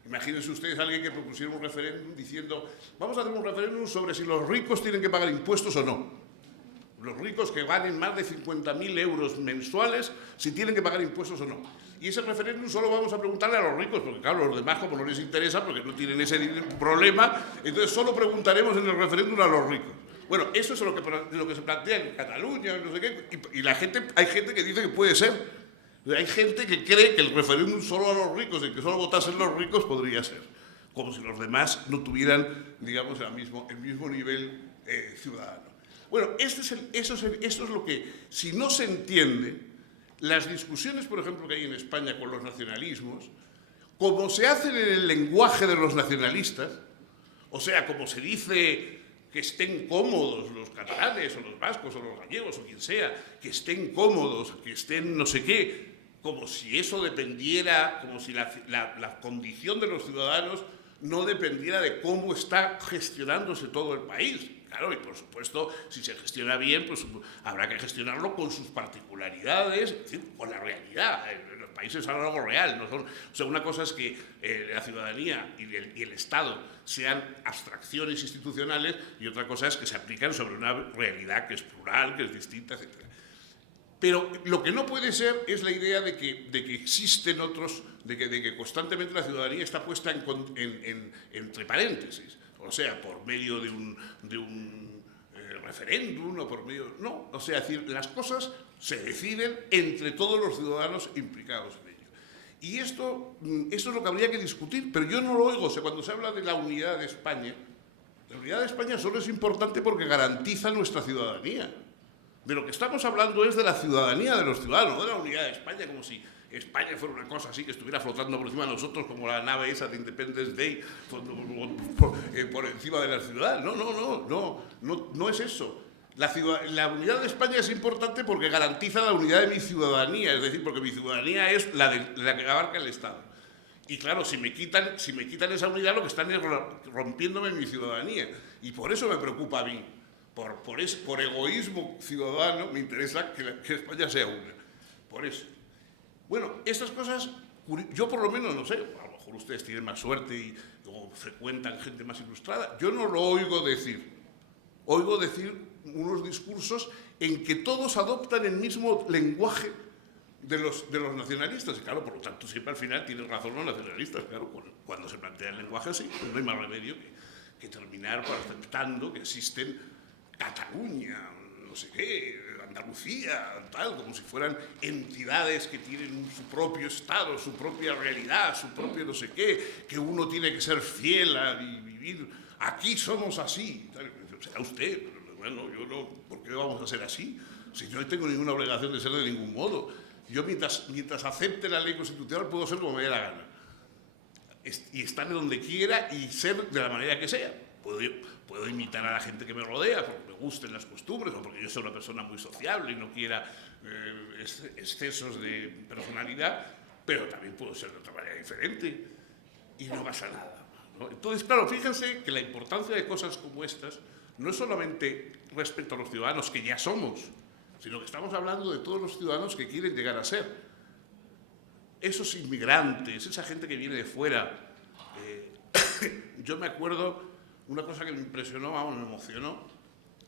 Imagínense ustedes a alguien que propusiera un referéndum diciendo, vamos a hacer un referéndum sobre si los ricos tienen que pagar impuestos o no. Los ricos que ganen más de 50.000 euros mensuales, si tienen que pagar impuestos o no. Y ese referéndum solo vamos a preguntarle a los ricos, porque claro, los demás como no les interesa, porque no tienen ese problema, entonces solo preguntaremos en el referéndum a los ricos. Bueno, eso es lo que se plantea en Cataluña, no sé qué, y hay gente que dice que puede ser. Hay gente que cree que el referéndum solo a los ricos, y que solo votasen los ricos, podría ser. Como si los demás no tuvieran, digamos, el mismo nivel ciudadano. Bueno, eso es lo que, si no se entiende, las discusiones, por ejemplo, que hay en España con los nacionalismos, como se hacen en el lenguaje de los nacionalistas, o sea, como se dice que estén cómodos los catalanes, o los vascos, o los gallegos, o quien sea, que estén cómodos, que estén no sé qué, como si eso dependiera, como si la condición de los ciudadanos no dependiera de cómo está gestionándose todo el país. Claro, y por supuesto, si se gestiona bien, pues habrá que gestionarlo con sus particularidades, es decir, con la realidad. Los países son algo real. No son, o sea, una cosa es que la ciudadanía y el Estado sean abstracciones institucionales, y otra cosa es que se aplican sobre una realidad que es plural, que es distinta, etc. Pero lo que no puede ser es la idea de que existen otros, de que constantemente la ciudadanía está puesta entre paréntesis. O sea, por medio de un referéndum o por medio... No, o sea, es decir, las cosas se deciden entre todos los ciudadanos implicados en ello. Y esto es lo que habría que discutir, pero yo no lo oigo. O sea, cuando se habla de la unidad de España, la unidad de España solo es importante porque garantiza nuestra ciudadanía. De lo que estamos hablando es de la ciudadanía de los ciudadanos, no de la unidad de España, como si España fuera una cosa así que estuviera flotando por encima de nosotros como la nave esa de Independence Day por encima de la ciudad. No es eso. La unidad de España es importante porque garantiza la unidad de mi ciudadanía, es decir, porque mi ciudadanía es la que abarca el Estado. Y claro, si me quitan esa unidad, lo que están es rompiéndome mi ciudadanía. Y por eso me preocupa a mí. Por egoísmo ciudadano me interesa que España sea una. Por eso. Bueno, estas cosas, yo por lo menos no sé, a lo mejor ustedes tienen más suerte o frecuentan gente más ilustrada, yo no lo oigo decir. Oigo decir unos discursos en que todos adoptan el mismo lenguaje de los nacionalistas. Y claro, por lo tanto, siempre al final tienen razón los nacionalistas. Claro, cuando se plantea el lenguaje así, pues no hay más remedio que terminar aceptando que existen Cataluña, no sé qué, Andalucía, tal, como si fueran entidades que tienen su propio Estado, su propia realidad, su propio no sé qué, que uno tiene que ser fiel y vivir. Aquí somos así. Será usted, pero bueno, yo no. ¿Por qué vamos a ser así? Si yo no tengo ninguna obligación de ser de ningún modo. Yo mientras acepte la ley constitucional puedo ser como me dé la gana. Y estar donde quiera y ser de la manera que sea. Puedo imitar a la gente que me rodea porque me gusten las costumbres o porque yo soy una persona muy sociable y no quiera excesos de personalidad, pero también puedo ser de otra manera diferente y no pasa nada, ¿no? Entonces, claro, fíjense que la importancia de cosas como estas no es solamente respecto a los ciudadanos que ya somos, sino que estamos hablando de todos los ciudadanos que quieren llegar a ser. Esos inmigrantes, esa gente que viene de fuera. Yo me acuerdo una cosa que me impresionó, me emocionó,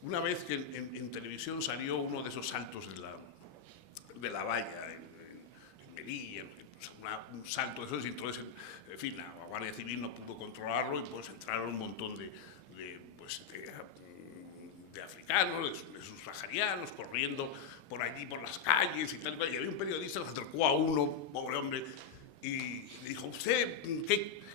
una vez que en televisión salió uno de esos saltos de la valla en Melilla, un salto de esos, y entonces, en fin, la Guardia Civil no pudo controlarlo y pues entraron un montón de africanos, de subsaharianos, corriendo por allí, por las calles y tal, y había un periodista que se acercó a uno, pobre hombre, y le dijo: ¿usted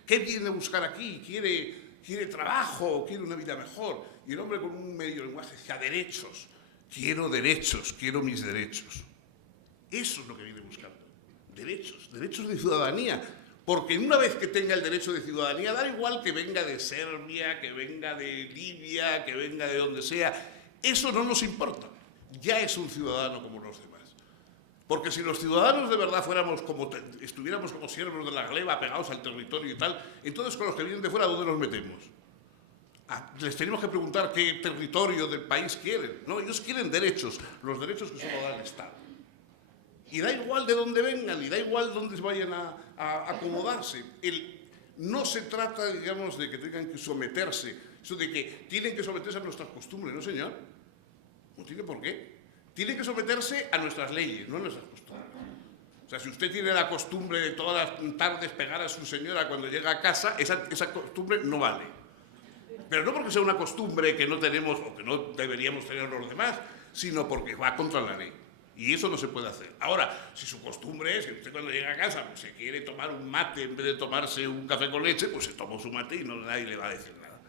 qué viene a buscar aquí? ¿Quiere trabajo? ¿Quiere una vida mejor? Y el hombre, con un medio lenguaje, decía: derechos, quiero mis derechos. Eso es lo que viene buscando, derechos de ciudadanía. Porque una vez que tenga el derecho de ciudadanía, da igual que venga de Serbia, que venga de Libia, que venga de donde sea, eso no nos importa. Ya es un ciudadano como los demás. Porque si los ciudadanos de verdad estuviéramos como siervos de la gleba, pegados al territorio y tal, entonces con los que vienen de fuera, ¿dónde nos metemos? Les tenemos que preguntar qué territorio del país quieren. No, ellos quieren derechos, los derechos que solo da el Estado. Y da igual de dónde vengan, y da igual dónde vayan a acomodarse. No se trata, digamos, de que tengan que someterse, eso de que tienen que someterse a nuestras costumbres, ¿no, señor? No tiene por qué. Tienen que someterse a nuestras leyes, no a nuestras costumbres. O sea, si usted tiene la costumbre de todas las tardes pegar a su señora cuando llega a casa, esa costumbre no vale. Pero no porque sea una costumbre que no tenemos o que no deberíamos tener los demás, sino porque va contra la ley. Y eso no se puede hacer. Ahora, si su costumbre es que usted cuando llega a casa pues, se quiere tomar un mate en vez de tomarse un café con leche, pues se toma su mate y nadie le va a decir nada.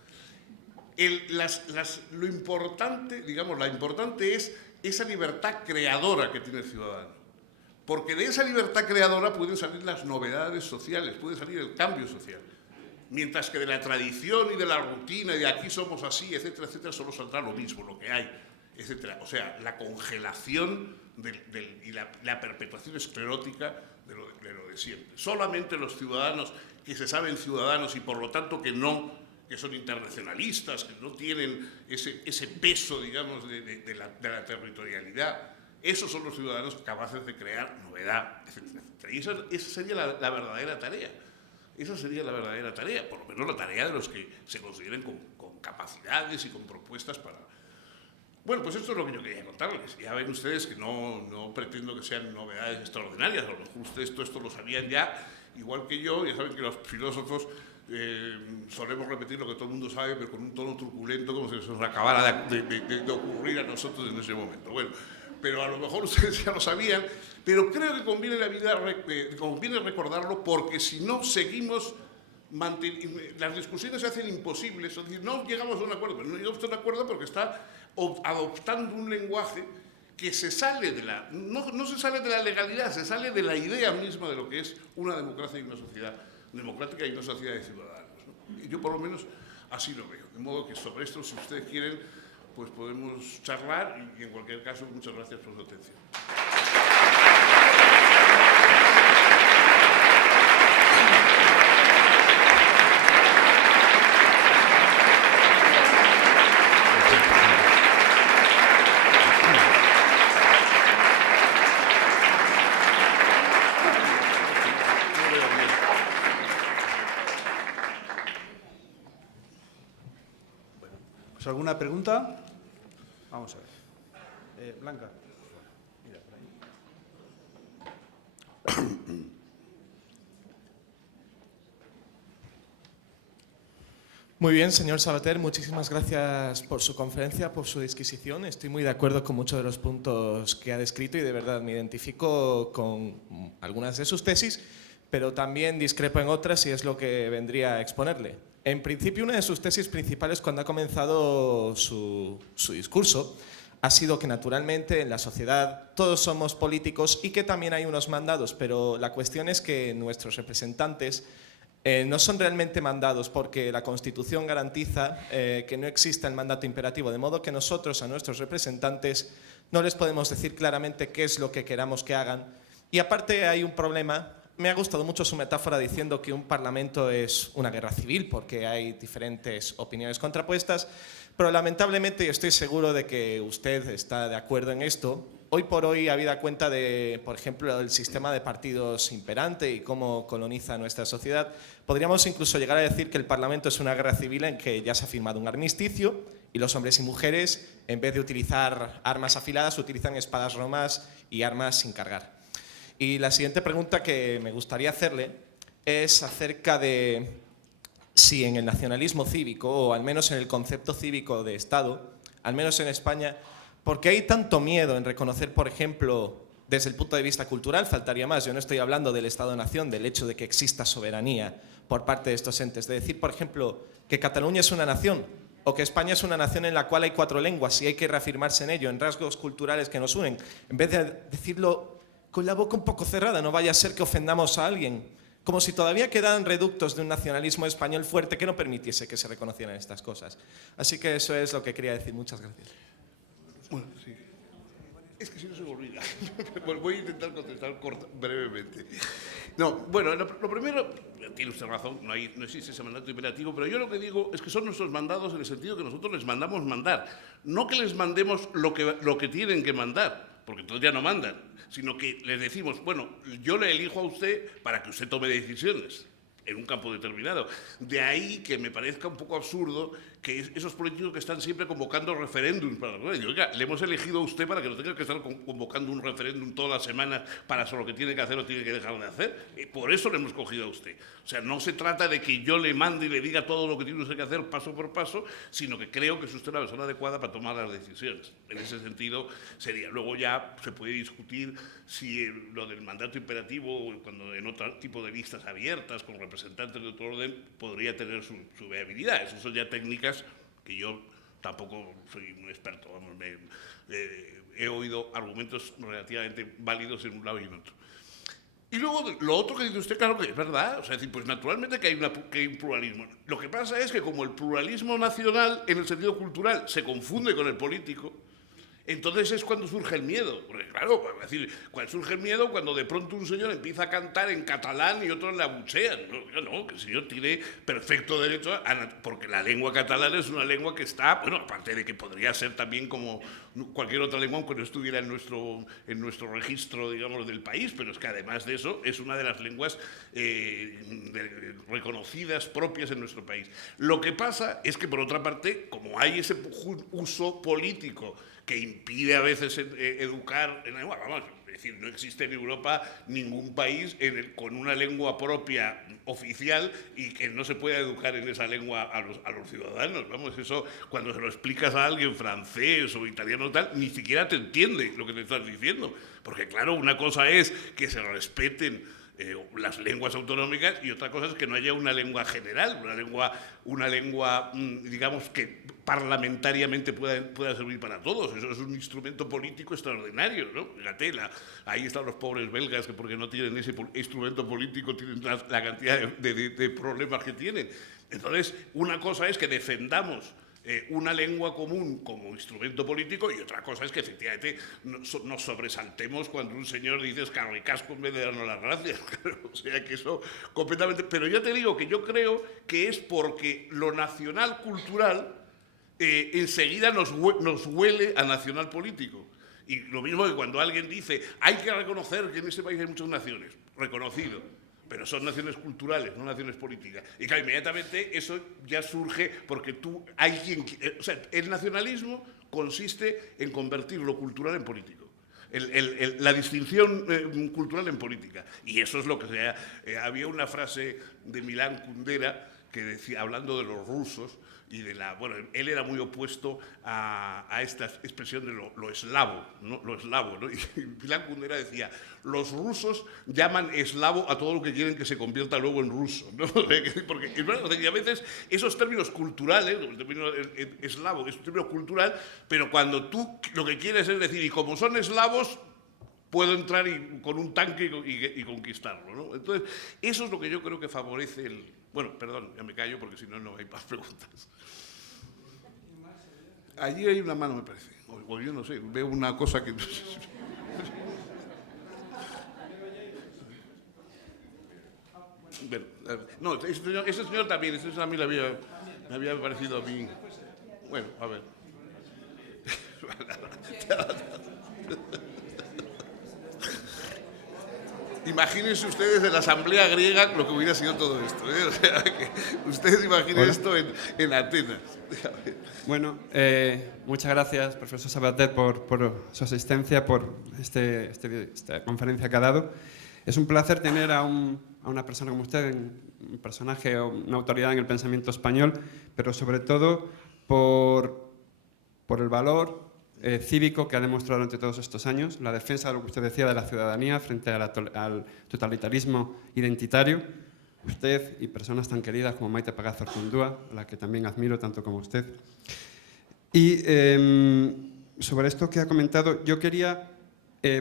Lo importante, digamos, la importante es esa libertad creadora que tiene el ciudadano. Porque de esa libertad creadora pueden salir las novedades sociales, puede salir el cambio social. Mientras que de la tradición y de la rutina y de aquí somos así, etcétera, etcétera, solo saldrá lo mismo, lo que hay, etcétera. O sea, la congelación y la perpetuación esclerótica de lo de siempre. Solamente los ciudadanos que se saben ciudadanos y por lo tanto que son internacionalistas, que no tienen ese peso, digamos, de la territorialidad, esos son los ciudadanos capaces de crear novedad, etcétera, etcétera. Y esa sería la verdadera tarea. Esa sería la verdadera tarea, por lo menos la tarea de los que se consideren con capacidades y con propuestas para... Bueno, pues esto es lo que yo quería contarles. Ya ven ustedes que no pretendo que sean novedades extraordinarias, a lo mejor ustedes todo esto lo sabían ya, igual que yo. Ya saben que los filósofos solemos repetir lo que todo el mundo sabe, pero con un tono truculento, como si se nos acabara de ocurrir a nosotros en ese momento. Bueno, pero a lo mejor ustedes ya lo sabían, pero creo que conviene recordarlo, porque si no seguimos, las discusiones se hacen imposibles, es decir, no llegamos a un acuerdo, pero no llegamos a un acuerdo porque está adoptando un lenguaje que se sale no se sale de la legalidad, se sale de la idea misma de lo que es una democracia y una sociedad democrática y una sociedad de ciudadanos, ¿no? Y yo por lo menos así lo veo. De modo que sobre esto, si ustedes quieren, pues podemos charlar y en cualquier caso, muchas gracias por su atención. ¿Alguna pregunta? Vamos a ver. Blanca. Mira, por ahí. Muy bien, señor Sabater, muchísimas gracias por su conferencia, por su disquisición. Estoy muy de acuerdo con muchos de los puntos que ha descrito y de verdad me identifico con algunas de sus tesis, pero también discrepo en otras y es lo que vendría a exponerle. En principio, una de sus tesis principales cuando ha comenzado su discurso ha sido que naturalmente en la sociedad todos somos políticos y que también hay unos mandados, pero la cuestión es que nuestros representantes no son realmente mandados porque la Constitución garantiza que no exista el mandato imperativo, de modo que nosotros a nuestros representantes no les podemos decir claramente qué es lo que queramos que hagan. Y aparte hay un problema. Me ha gustado mucho su metáfora diciendo que un parlamento es una guerra civil porque hay diferentes opiniones contrapuestas, pero lamentablemente, y estoy seguro de que usted está de acuerdo en esto, hoy por hoy, habida cuenta de, por ejemplo, el sistema de partidos imperante y cómo coloniza nuestra sociedad, podríamos incluso llegar a decir que el Parlamento es una guerra civil en que ya se ha firmado un armisticio y los hombres y mujeres, en vez de utilizar armas afiladas, utilizan espadas romas y armas sin cargar. Y la siguiente pregunta que me gustaría hacerle es acerca de si en el nacionalismo cívico, o al menos en el concepto cívico de Estado, al menos en España, ¿por qué hay tanto miedo en reconocer, por ejemplo, desde el punto de vista cultural, faltaría más, yo no estoy hablando del Estado-nación, del hecho de que exista soberanía por parte de estos entes, de decir, por ejemplo, que Cataluña es una nación, o que España es una nación en la cual hay 4 lenguas y hay que reafirmarse en ello, en rasgos culturales que nos unen, en vez de decirlo con la boca un poco cerrada, no vaya a ser que ofendamos a alguien, como si todavía quedaran reductos de un nacionalismo español fuerte que no permitiese que se reconocieran estas cosas. Así que eso es lo que quería decir. Muchas gracias. Bueno, sí. Es que si no se me olvida. Voy a intentar contestar brevemente. No, bueno, lo primero, tiene usted razón, no existe ese mandato imperativo, pero yo lo que digo es que son nuestros mandados en el sentido que nosotros les mandamos mandar. No que les mandemos lo que tienen que mandar, porque entonces ya no mandan, sino que les decimos, bueno, yo le elijo a usted para que usted tome decisiones en un campo determinado. De ahí que me parezca un poco absurdo que esos políticos que están siempre convocando referéndums para oiga, le hemos elegido a usted para que no tenga que estar convocando un referéndum todas las semanas para saber lo que tiene que hacer o tiene que dejar de hacer. Por eso le hemos cogido a usted. O sea, no se trata de que yo le mande y le diga todo lo que tiene usted que hacer paso por paso, sino que creo que es usted la persona adecuada para tomar las decisiones. En ese sentido sería. Luego ya se puede discutir si lo del mandato imperativo, cuando en otro tipo de listas abiertas, con representantes de otro orden, podría tener su viabilidad. Esas son ya técnicas que yo tampoco soy un experto. Vamos, he oído argumentos relativamente válidos en un lado y en otro. Y luego, lo otro que dice usted, claro que es verdad, o sea, pues naturalmente que hay un pluralismo. Lo que pasa es que como el pluralismo nacional, en el sentido cultural, se confunde con el político, entonces es cuando surge el miedo. Porque claro, es decir, cuando surge el miedo, cuando de pronto un señor empieza a cantar en catalán y otros le abuchean. No, que el señor tiene perfecto derecho porque la lengua catalana es una lengua que está, bueno, aparte de que podría ser también como cualquier otra lengua, aunque no estuviera en nuestro registro, digamos, del país, pero es que además de eso es una de las lenguas reconocidas, propias en nuestro país. Lo que pasa es que, por otra parte, como hay ese uso político que impide a veces educar en la lengua, vamos, es decir, no existe en Europa ningún país con una lengua propia oficial y que no se pueda educar en esa lengua a los ciudadanos. Vamos, eso cuando se lo explicas a alguien francés o italiano o tal, ni siquiera te entiende lo que te estás diciendo. Porque claro, una cosa es que se respeten las lenguas autonómicas y otra cosa es que no haya una lengua general, una lengua digamos que parlamentariamente pueda servir para todos. Eso es un instrumento político extraordinario, ¿no? Fíjate, ahí están los pobres belgas que porque no tienen ese instrumento político tienen la cantidad de problemas que tienen. Entonces, una cosa es que defendamos una lengua común como instrumento político, y otra cosa es que efectivamente nos sobresaltemos cuando un señor dice escarricasco en vez de darnos las gracias. O sea que eso completamente... Pero ya te digo que yo creo que es porque lo nacional cultural enseguida nos huele a nacional político. Y lo mismo que cuando alguien dice hay que reconocer que en ese país hay muchas naciones, reconocido, pero son naciones culturales, no naciones políticas. Y claro, inmediatamente eso ya surge porque hay quien... O sea, el nacionalismo consiste en convertir lo cultural en político. La distinción cultural en política. Y eso es lo que sea. Había una frase de Milán Kundera que decía, hablando de los rusos, y bueno, él era muy opuesto a esta expresión de lo eslavo, ¿no? Lo eslavo, ¿no? Y Milán Kundera decía, los rusos llaman eslavo a todo lo que quieren que se convierta luego en ruso, ¿no? Porque es verdad, a veces esos términos culturales, el término eslavo es un término cultural, pero cuando tú lo que quieres es decir, y como son eslavos, puedo entrar con un tanque y conquistarlo, ¿no? Entonces, eso es lo que yo creo que favorece el... Bueno, perdón, ya me callo porque si no, no hay más preguntas. Allí hay una mano, me parece. O yo no sé, veo una cosa que... Bueno, no, ese señor también, ese a mí me había parecido a mí... Bueno, a ver. Imagínense ustedes de la asamblea griega lo que hubiera sido todo esto, ¿eh? O sea, que ustedes imaginen esto en Atenas. Bueno, muchas gracias, profesor Sabater, por su asistencia, por esta conferencia que ha dado. Es un placer tener a una persona como usted, un personaje o una autoridad en el pensamiento español, pero sobre todo por el valor cívico que ha demostrado durante todos estos años, la defensa de lo que usted decía de la ciudadanía frente al totalitarismo identitario. Usted y personas tan queridas como Maite Pagazaurtundúa, a la que también admiro tanto como usted. Y sobre esto que ha comentado, yo quería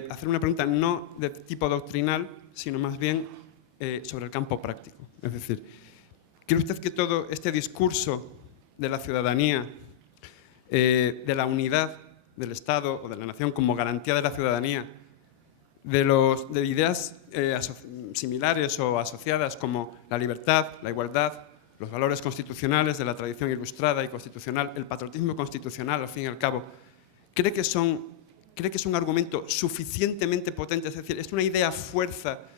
hacer una pregunta no de tipo doctrinal, sino más bien sobre el campo práctico. Es decir, ¿cree usted que todo este discurso de la ciudadanía, de la unidad del Estado o de la nación como garantía de la ciudadanía, de ideas similares o asociadas como la libertad, la igualdad, los valores constitucionales de la tradición ilustrada y constitucional, el patriotismo constitucional, al fin y al cabo, cree que es un argumento suficientemente potente, es decir, es una idea fuerza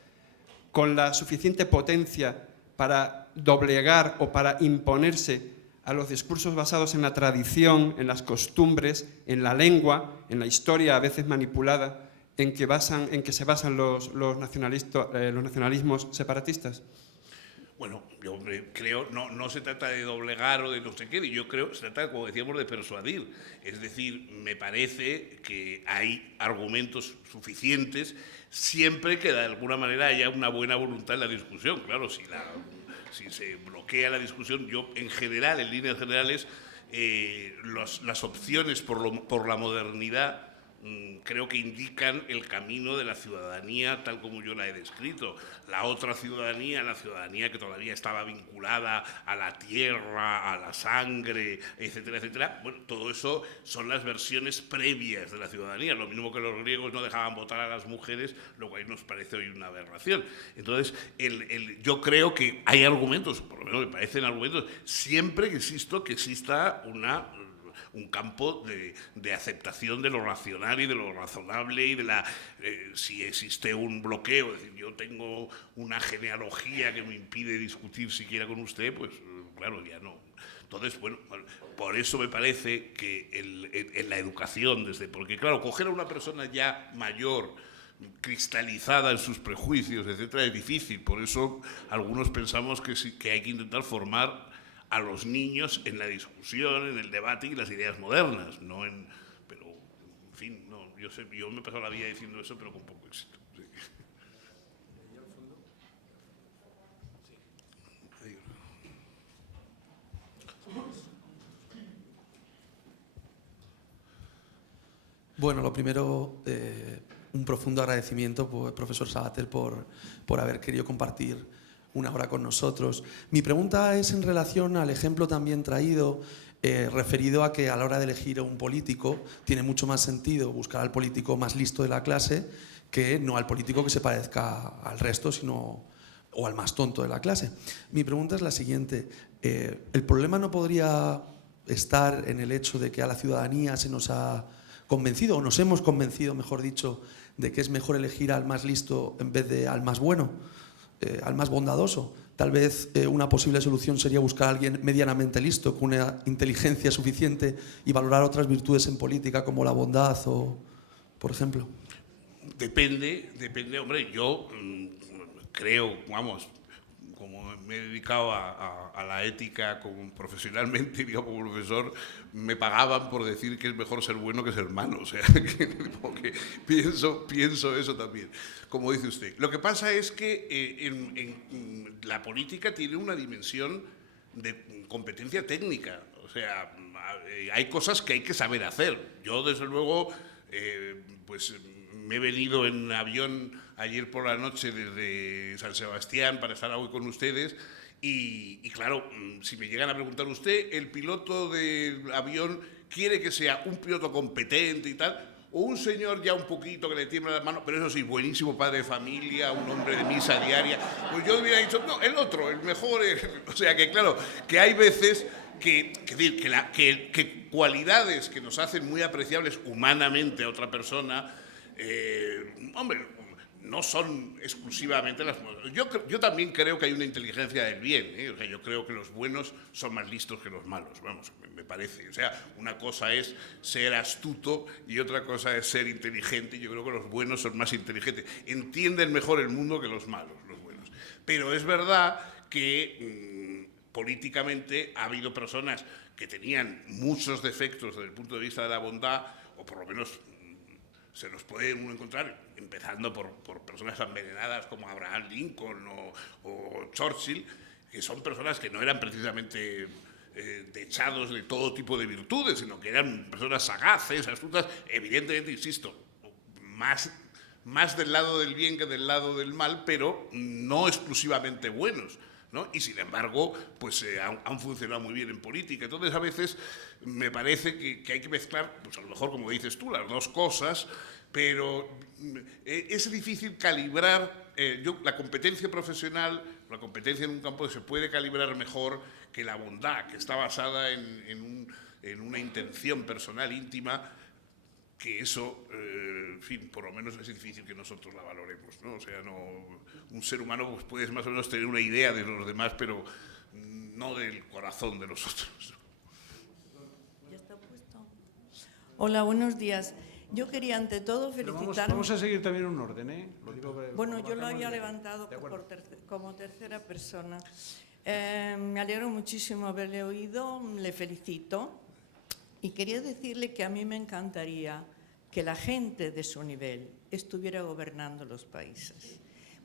con la suficiente potencia para doblegar o para imponerse a los discursos basados en la tradición, en las costumbres, en la lengua, en la historia a veces manipulada, en que se basan los nacionalismos separatistas? Bueno, yo creo, no se trata de doblegar o de no sé qué, yo creo, se trata, como decíamos, de persuadir. Es decir, me parece que hay argumentos suficientes siempre que de alguna manera haya una buena voluntad en la discusión. Claro, si se bloquea la discusión, yo en general, en líneas generales, las opciones por la modernidad creo que indican el camino de la ciudadanía tal como yo la he descrito. La otra ciudadanía, la ciudadanía que todavía estaba vinculada a la tierra, a la sangre, etcétera, etcétera, bueno, todo eso son las versiones previas de la ciudadanía. Lo mismo que los griegos no dejaban votar a las mujeres, lo cual nos parece hoy una aberración. Entonces, yo creo que hay argumentos, por lo menos me parecen argumentos, siempre que exista un campo de aceptación de lo racional y de lo razonable y de si existe un bloqueo, es decir, yo tengo una genealogía que me impide discutir siquiera con usted, pues claro, ya no. Entonces, bueno, por eso me parece que en la educación, porque claro, coger a una persona ya mayor, cristalizada en sus prejuicios, etcétera, es difícil. Por eso algunos pensamos que hay que intentar formar a los niños en la discusión, en el debate y las ideas modernas, pero, en fin, no, yo me he pasado la vida diciendo eso, pero con poco éxito. Sí. Bueno, lo primero, un profundo agradecimiento, profesor Sabater, por haber querido compartir una hora con nosotros. Mi pregunta es en relación al ejemplo también traído, referido a que a la hora de elegir a un político tiene mucho más sentido buscar al político más listo de la clase que no al político que se parezca al resto, o al más tonto de la clase. Mi pregunta es la siguiente. ¿El problema no podría estar en el hecho de que a la ciudadanía se nos ha convencido, o nos hemos convencido, mejor dicho, de que es mejor elegir al más listo en vez de al más bueno, al más bondadoso? Tal vez una posible solución sería buscar a alguien medianamente listo, con una inteligencia suficiente, y valorar otras virtudes en política como la bondad, o, por ejemplo. Depende, hombre, yo creo, vamos, como me he dedicado a la ética como profesionalmente, digamos, como profesor, me pagaban por decir que es mejor ser bueno que ser malo, o sea, que pienso eso también, como dice usted. Lo que pasa es que en la política tiene una dimensión de competencia técnica, o sea, hay cosas que hay que saber hacer. Yo, desde luego, pues me he venido en avión ayer por la noche desde San Sebastián para estar hoy con ustedes y claro, si me llegan a preguntar usted, ¿el piloto del avión quiere que sea un piloto competente y tal, o un señor ya un poquito que le tiembla las manos, pero eso sí, buenísimo padre de familia, un hombre de misa diaria? Pues yo hubiera dicho, no, el otro, el mejor, o sea que claro, que hay veces que cualidades que nos hacen muy apreciables humanamente a otra persona, hombre, no son exclusivamente las... Yo también creo que hay una inteligencia del bien, ¿eh? O sea, yo creo que los buenos son más listos que los malos, vamos, me parece. O sea, una cosa es ser astuto y otra cosa es ser inteligente. Yo creo que los buenos son más inteligentes, entienden mejor el mundo que los malos, los buenos. Pero es verdad que políticamente ha habido personas que tenían muchos defectos desde el punto de vista de la bondad, o por lo menos se los puede uno encontrar, empezando por personas envenenadas como Abraham Lincoln o Churchill, que son personas que no eran precisamente dechados de todo tipo de virtudes, sino que eran personas sagaces, astutas, evidentemente, insisto, más del lado del bien que del lado del mal, pero no exclusivamente buenos, ¿no? Y sin embargo, pues han funcionado muy bien en política. Entonces, a veces me parece que hay que mezclar, pues a lo mejor, como dices tú, las dos cosas, pero es difícil calibrar. La competencia profesional, la competencia en un campo se puede calibrar mejor que la bondad, que está basada en una intención personal íntima, que eso, en fin, por lo menos es difícil que nosotros la valoremos, ¿no? O sea, un ser humano pues puede más o menos tener una idea de los demás, pero no del corazón de los otros. ¿Ya está puesto? Hola, buenos días. Yo quería ante todo felicitar... Vamos a seguir también un orden, ¿eh? Lo digo, bueno, yo lo había levantado como tercera persona. Me alegro muchísimo haberle oído, le felicito. Y quería decirle que a mí me encantaría que la gente de su nivel estuviera gobernando los países.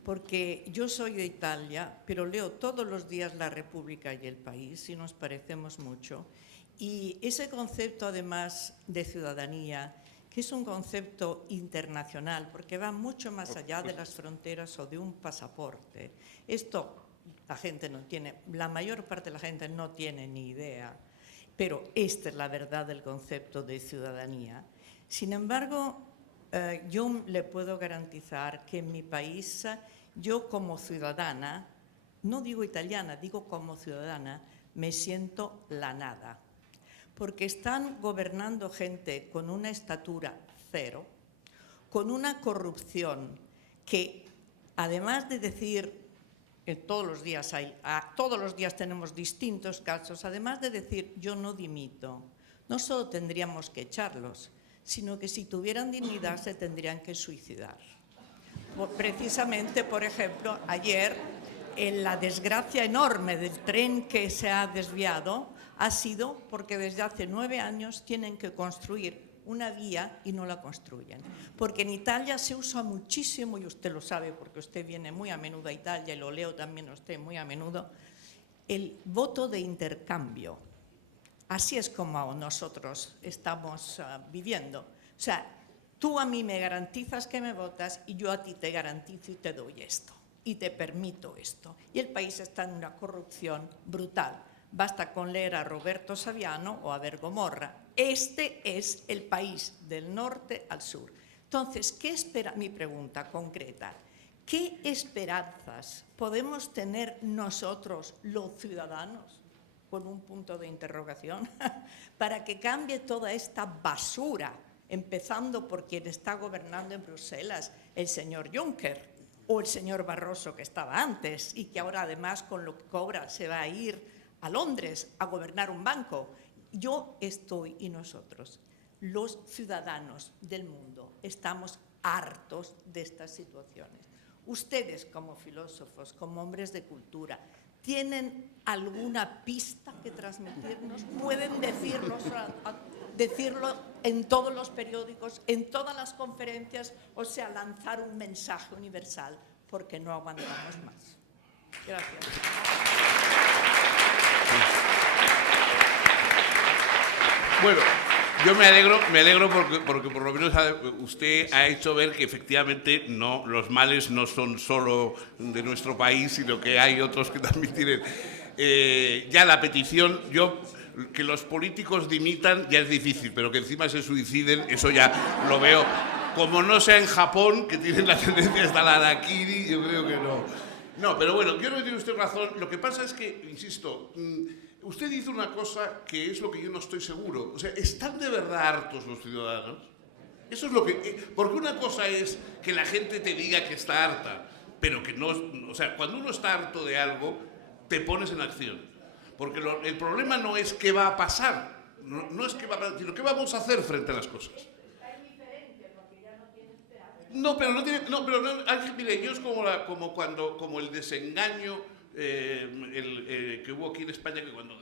Porque yo soy de Italia, pero leo todos los días La República y El País, y nos parecemos mucho. Y ese concepto, además, de ciudadanía, que es un concepto internacional, porque va mucho más allá de las fronteras o de un pasaporte. Esto la gente no tiene, la mayor parte de la gente no tiene ni idea. Pero esta es la verdad del concepto de ciudadanía. Sin embargo, yo le puedo garantizar que en mi país, yo como ciudadana, no digo italiana, digo como ciudadana, me siento la nada. Porque están gobernando gente con una estatura cero, con una corrupción que, además de decir... todos los días tenemos distintos casos, además de decir yo no dimito, no solo tendríamos que echarlos, sino que si tuvieran dignidad se tendrían que suicidar. Precisamente, por ejemplo, ayer, en la desgracia enorme del tren que se ha desviado, ha sido porque desde hace 9 años tienen que construir una vía y no la construyen. Porque en Italia se usa muchísimo, y usted lo sabe porque usted viene muy a menudo a Italia y lo leo también a usted muy a menudo, el voto de intercambio. Así es como nosotros estamos viviendo. O sea, tú a mí me garantizas que me votas y yo a ti te garantizo y te doy esto. y te permito esto. Y el país está en una corrupción brutal. Basta con leer a Roberto Saviano o a ver Gomorra. Este es el país del norte al sur. Entonces, ¿qué espera? Mi pregunta concreta. ¿Qué esperanzas podemos tener nosotros, los ciudadanos, con un punto de interrogación, para que cambie toda esta basura, empezando por quien está gobernando en Bruselas, el señor Juncker o el señor Barroso, que estaba antes y que ahora además con lo que cobra se va a ir a Londres a gobernar un banco? Yo estoy, y nosotros, los ciudadanos del mundo, estamos hartos de estas situaciones. Ustedes, como filósofos, como hombres de cultura, ¿tienen alguna pista que transmitirnos? ¿Pueden decirlo en todos los periódicos, en todas las conferencias, o sea, lanzar un mensaje universal? Porque no aguantamos más. Gracias. Bueno, yo me alegro porque por lo menos usted ha hecho ver que efectivamente no, los males no son solo de nuestro país, sino que hay otros que también tienen. Ya la petición, que los políticos dimitan ya es difícil, pero que encima se suiciden, eso ya lo veo. Como no sea en Japón, que tienen la tendencia hasta la harakiri, yo creo que no. No, pero bueno, yo no tiene usted razón. Lo que pasa es que, insisto, usted dice una cosa que es lo que yo no estoy seguro. O sea, ¿están de verdad hartos los ciudadanos? Eso es lo que... Porque una cosa es que la gente te diga que está harta, pero que no... O sea, cuando uno está harto de algo, te pones en acción. Porque el problema no es qué va a pasar, no es qué va a pasar, sino qué vamos a hacer frente a las cosas. No, pero no tiene... No, pero no, mire, yo es como el desengaño que hubo aquí en España, que cuando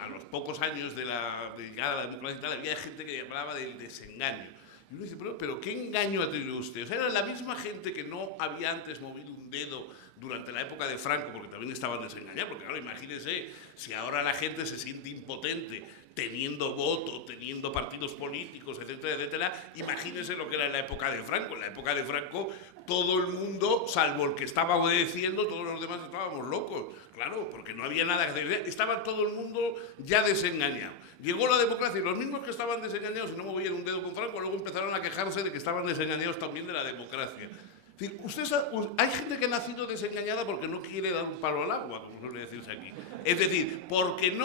a los pocos años de llegada a la democracia y tal, había gente que hablaba del desengaño. Y uno dice, pero ¿qué engaño ha tenido usted? O sea, era la misma gente que no había antes movido un dedo durante la época de Franco, porque también estaban desengañados, porque claro, imagínense, si ahora la gente se siente impotente, teniendo voto, teniendo partidos políticos, etcétera, etcétera, imagínense lo que era en la época de Franco. En la época de Franco, todo el mundo, salvo el que estaba obedeciendo, todos los demás estábamos locos. Claro, porque no había nada que hacer. Estaba todo el mundo ya desengañado. Llegó la democracia y los mismos que estaban desengañados y no movían un dedo con Franco, luego empezaron a quejarse de que estaban desengañados también de la democracia. Es decir, hay gente que ha nacido desengañada porque no quiere dar un palo al agua, como suele decirse aquí. Es decir, porque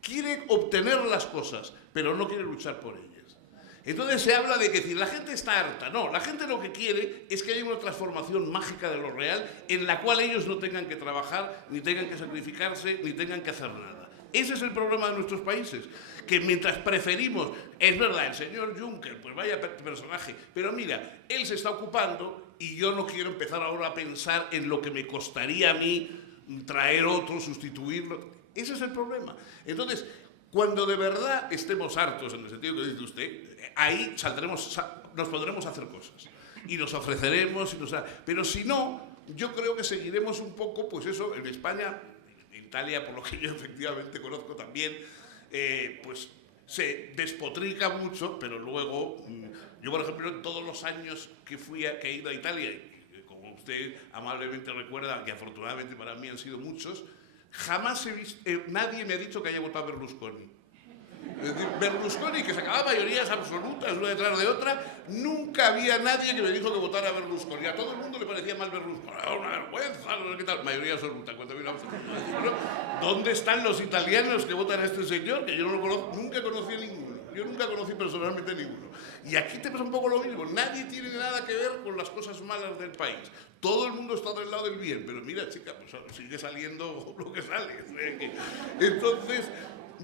quiere obtener las cosas, pero no quiere luchar por ellas. Entonces se habla de que la gente está harta. No, la gente lo que quiere es que haya una transformación mágica de lo real en la cual ellos no tengan que trabajar, ni tengan que sacrificarse, ni tengan que hacer nada. Ese es el problema de nuestros países, que mientras preferimos, es verdad, el señor Juncker, pues vaya personaje, pero mira, él se está ocupando y yo no quiero empezar ahora a pensar en lo que me costaría a mí traer otro, sustituirlo. Ese es el problema. Entonces, cuando de verdad estemos hartos, en el sentido que dice usted, ahí nos podremos hacer cosas y nos ofreceremos, pero si no, yo creo que seguiremos un poco, pues eso, en España, Italia, por lo que yo efectivamente conozco también, pues se despotrica mucho, pero luego, yo por ejemplo, en todos los años que he ido a Italia, y como usted amablemente recuerda, que afortunadamente para mí han sido muchos, jamás he visto, nadie me ha dicho que haya votado a Berlusconi. Es decir, Berlusconi, que sacaba mayorías absolutas una detrás de otra, nunca había nadie que me dijo que votara a Berlusconi. A todo el mundo le parecía mal Berlusconi. Una vergüenza, no sé qué tal. Mayoría absoluta. ¿Dónde están los italianos que votan a este señor? Que yo no lo conozco, nunca conocí a ninguno. Yo nunca conocí personalmente a ninguno. Y aquí te pasa un poco lo mismo. Nadie tiene nada que ver con las cosas malas del país. Todo el mundo está del lado del bien. Pero mira, chica, pues sigue saliendo lo que sale. Entonces,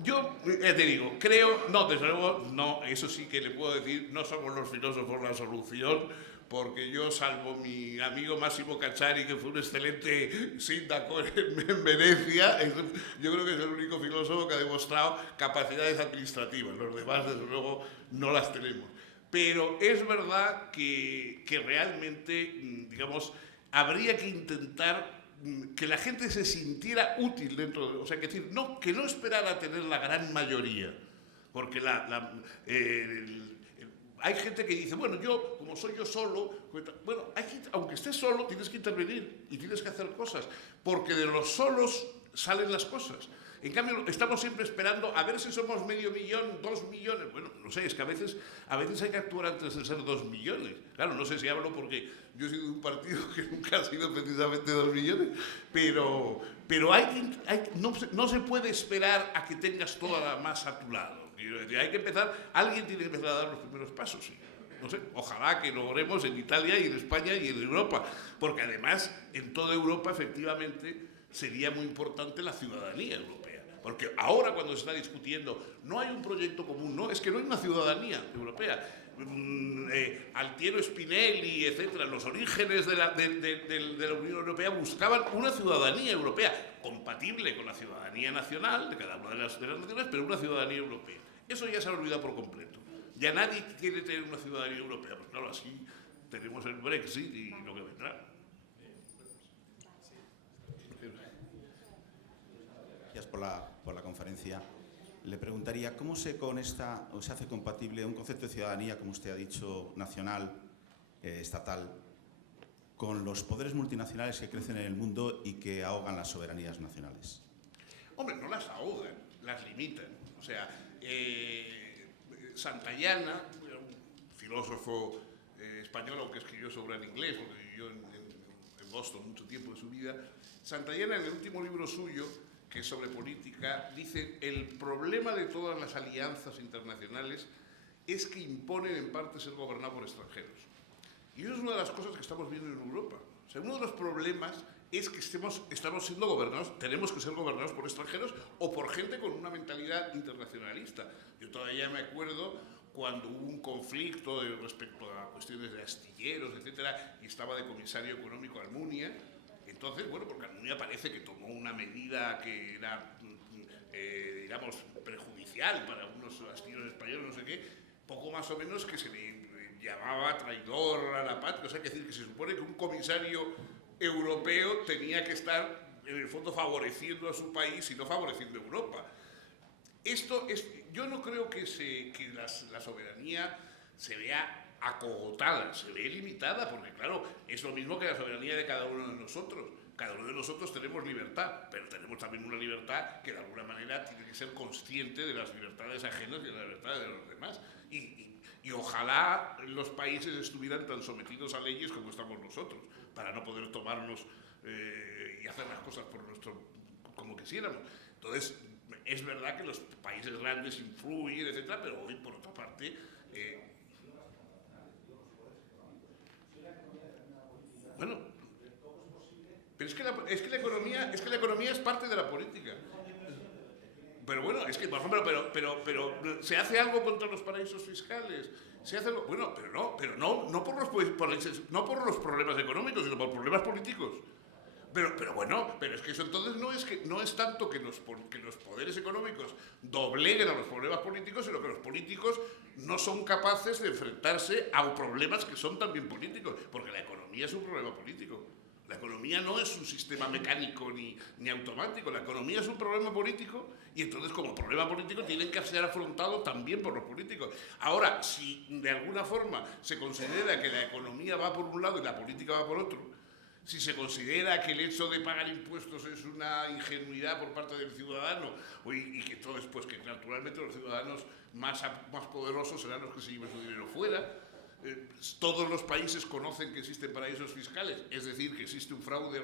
yo te digo, creo, no, desde luego, no, eso sí que le puedo decir, no somos los filósofos la solución, porque yo, salvo mi amigo Massimo Cacciari, que fue un excelente sindaco en Venecia, yo creo que es el único filósofo que ha demostrado capacidades administrativas. Los demás, desde luego, no las tenemos. Pero es verdad que realmente, digamos, habría que intentar que la gente se sintiera útil dentro de... O sea, que no esperara a tener la gran mayoría, porque hay gente que dice, bueno, yo, como soy yo solo, bueno, hay gente, aunque estés solo, tienes que intervenir y tienes que hacer cosas, porque de los solos salen las cosas. En cambio, estamos siempre esperando a ver si somos 500.000, 2 millones. Bueno, no sé, es que a veces hay que actuar antes de ser 2 millones. Claro, no sé si hablo porque yo he sido de un partido que nunca ha sido precisamente 2 millones, pero no se puede esperar a que tengas toda la masa a tu lado. Hay que empezar, alguien tiene que empezar a dar los primeros pasos. Sí. No sé, ojalá que lo logremos en Italia y en España y en Europa, porque además en toda Europa efectivamente sería muy importante la ciudadanía europea. Porque ahora cuando se está discutiendo, no hay un proyecto común, no, es que no hay una ciudadanía europea. Altiero Spinelli, etcétera, los orígenes de la Unión Europea buscaban una ciudadanía europea compatible con la ciudadanía nacional de cada una de las naciones, pero una ciudadanía europea. Eso ya se ha olvidado por completo. Ya nadie quiere tener una ciudadanía europea. Pues claro, así tenemos el Brexit y lo que vendrá. Gracias por la conferencia. Le preguntaría, ¿cómo se conecta o se hace compatible un concepto de ciudadanía, como usted ha dicho, nacional, estatal, con los poderes multinacionales que crecen en el mundo y que ahogan las soberanías nacionales? Hombre, no las ahogan, las limitan. O sea, Santayana, un filósofo español, aunque escribió sobre el inglés, porque vivió en Boston mucho tiempo de su vida, Santayana, en el último libro suyo, que es sobre política, dice: el problema de todas las alianzas internacionales es que imponen en parte ser gobernados por extranjeros. Y eso es una de las cosas que estamos viendo en Europa. O sea, uno de los problemas es que estamos siendo gobernados, tenemos que ser gobernados por extranjeros o por gente con una mentalidad internacionalista. Yo todavía me acuerdo cuando hubo un conflicto respecto a cuestiones de astilleros, etcétera, y estaba de comisario económico Almunia. Entonces, bueno, porque Almunia parece que tomó una medida que era, digamos, perjudicial para unos astilleros españoles, no sé qué, poco más o menos que se le llamaba traidor a la patria. O sea, que decir que se supone que un comisario europeo tenía que estar, en el fondo, favoreciendo a su país y no favoreciendo a Europa. Yo no creo que la soberanía se vea acogotada, se ve limitada, porque claro, es lo mismo que la soberanía de cada uno de nosotros. Cada uno de nosotros tenemos libertad, pero tenemos también una libertad que de alguna manera tiene que ser consciente de las libertades ajenas y de las libertades de los demás. Y ojalá los países estuvieran tan sometidos a leyes como estamos nosotros, para no poder tomarnos y hacer las cosas como quisiéramos. Entonces, es verdad que los países grandes influyen, etcétera, pero hoy, por otra parte, bueno, pero es que la economía es parte de la política. Pero bueno, es que, por ejemplo, pero ¿se hace algo contra los paraísos fiscales? ¿Se hace algo? Bueno, pero no por los problemas económicos, sino por problemas políticos. Pero bueno, pero es que eso entonces no es tanto que los poderes económicos dobleguen a los problemas políticos, sino que los políticos no son capaces de enfrentarse a problemas que son también políticos, porque la economía es un problema político. La economía no es un sistema mecánico ni automático, la economía es un problema político y entonces como problema político tienen que ser afrontados también por los políticos. Ahora, si de alguna forma se considera que la economía va por un lado y la política va por otro, si se considera que el hecho de pagar impuestos es una ingenuidad por parte del ciudadano y que entonces, pues que naturalmente los ciudadanos más poderosos serán los que se lleven su dinero fuera. Todos los países conocen que existen paraísos fiscales, es decir, que existe un fraude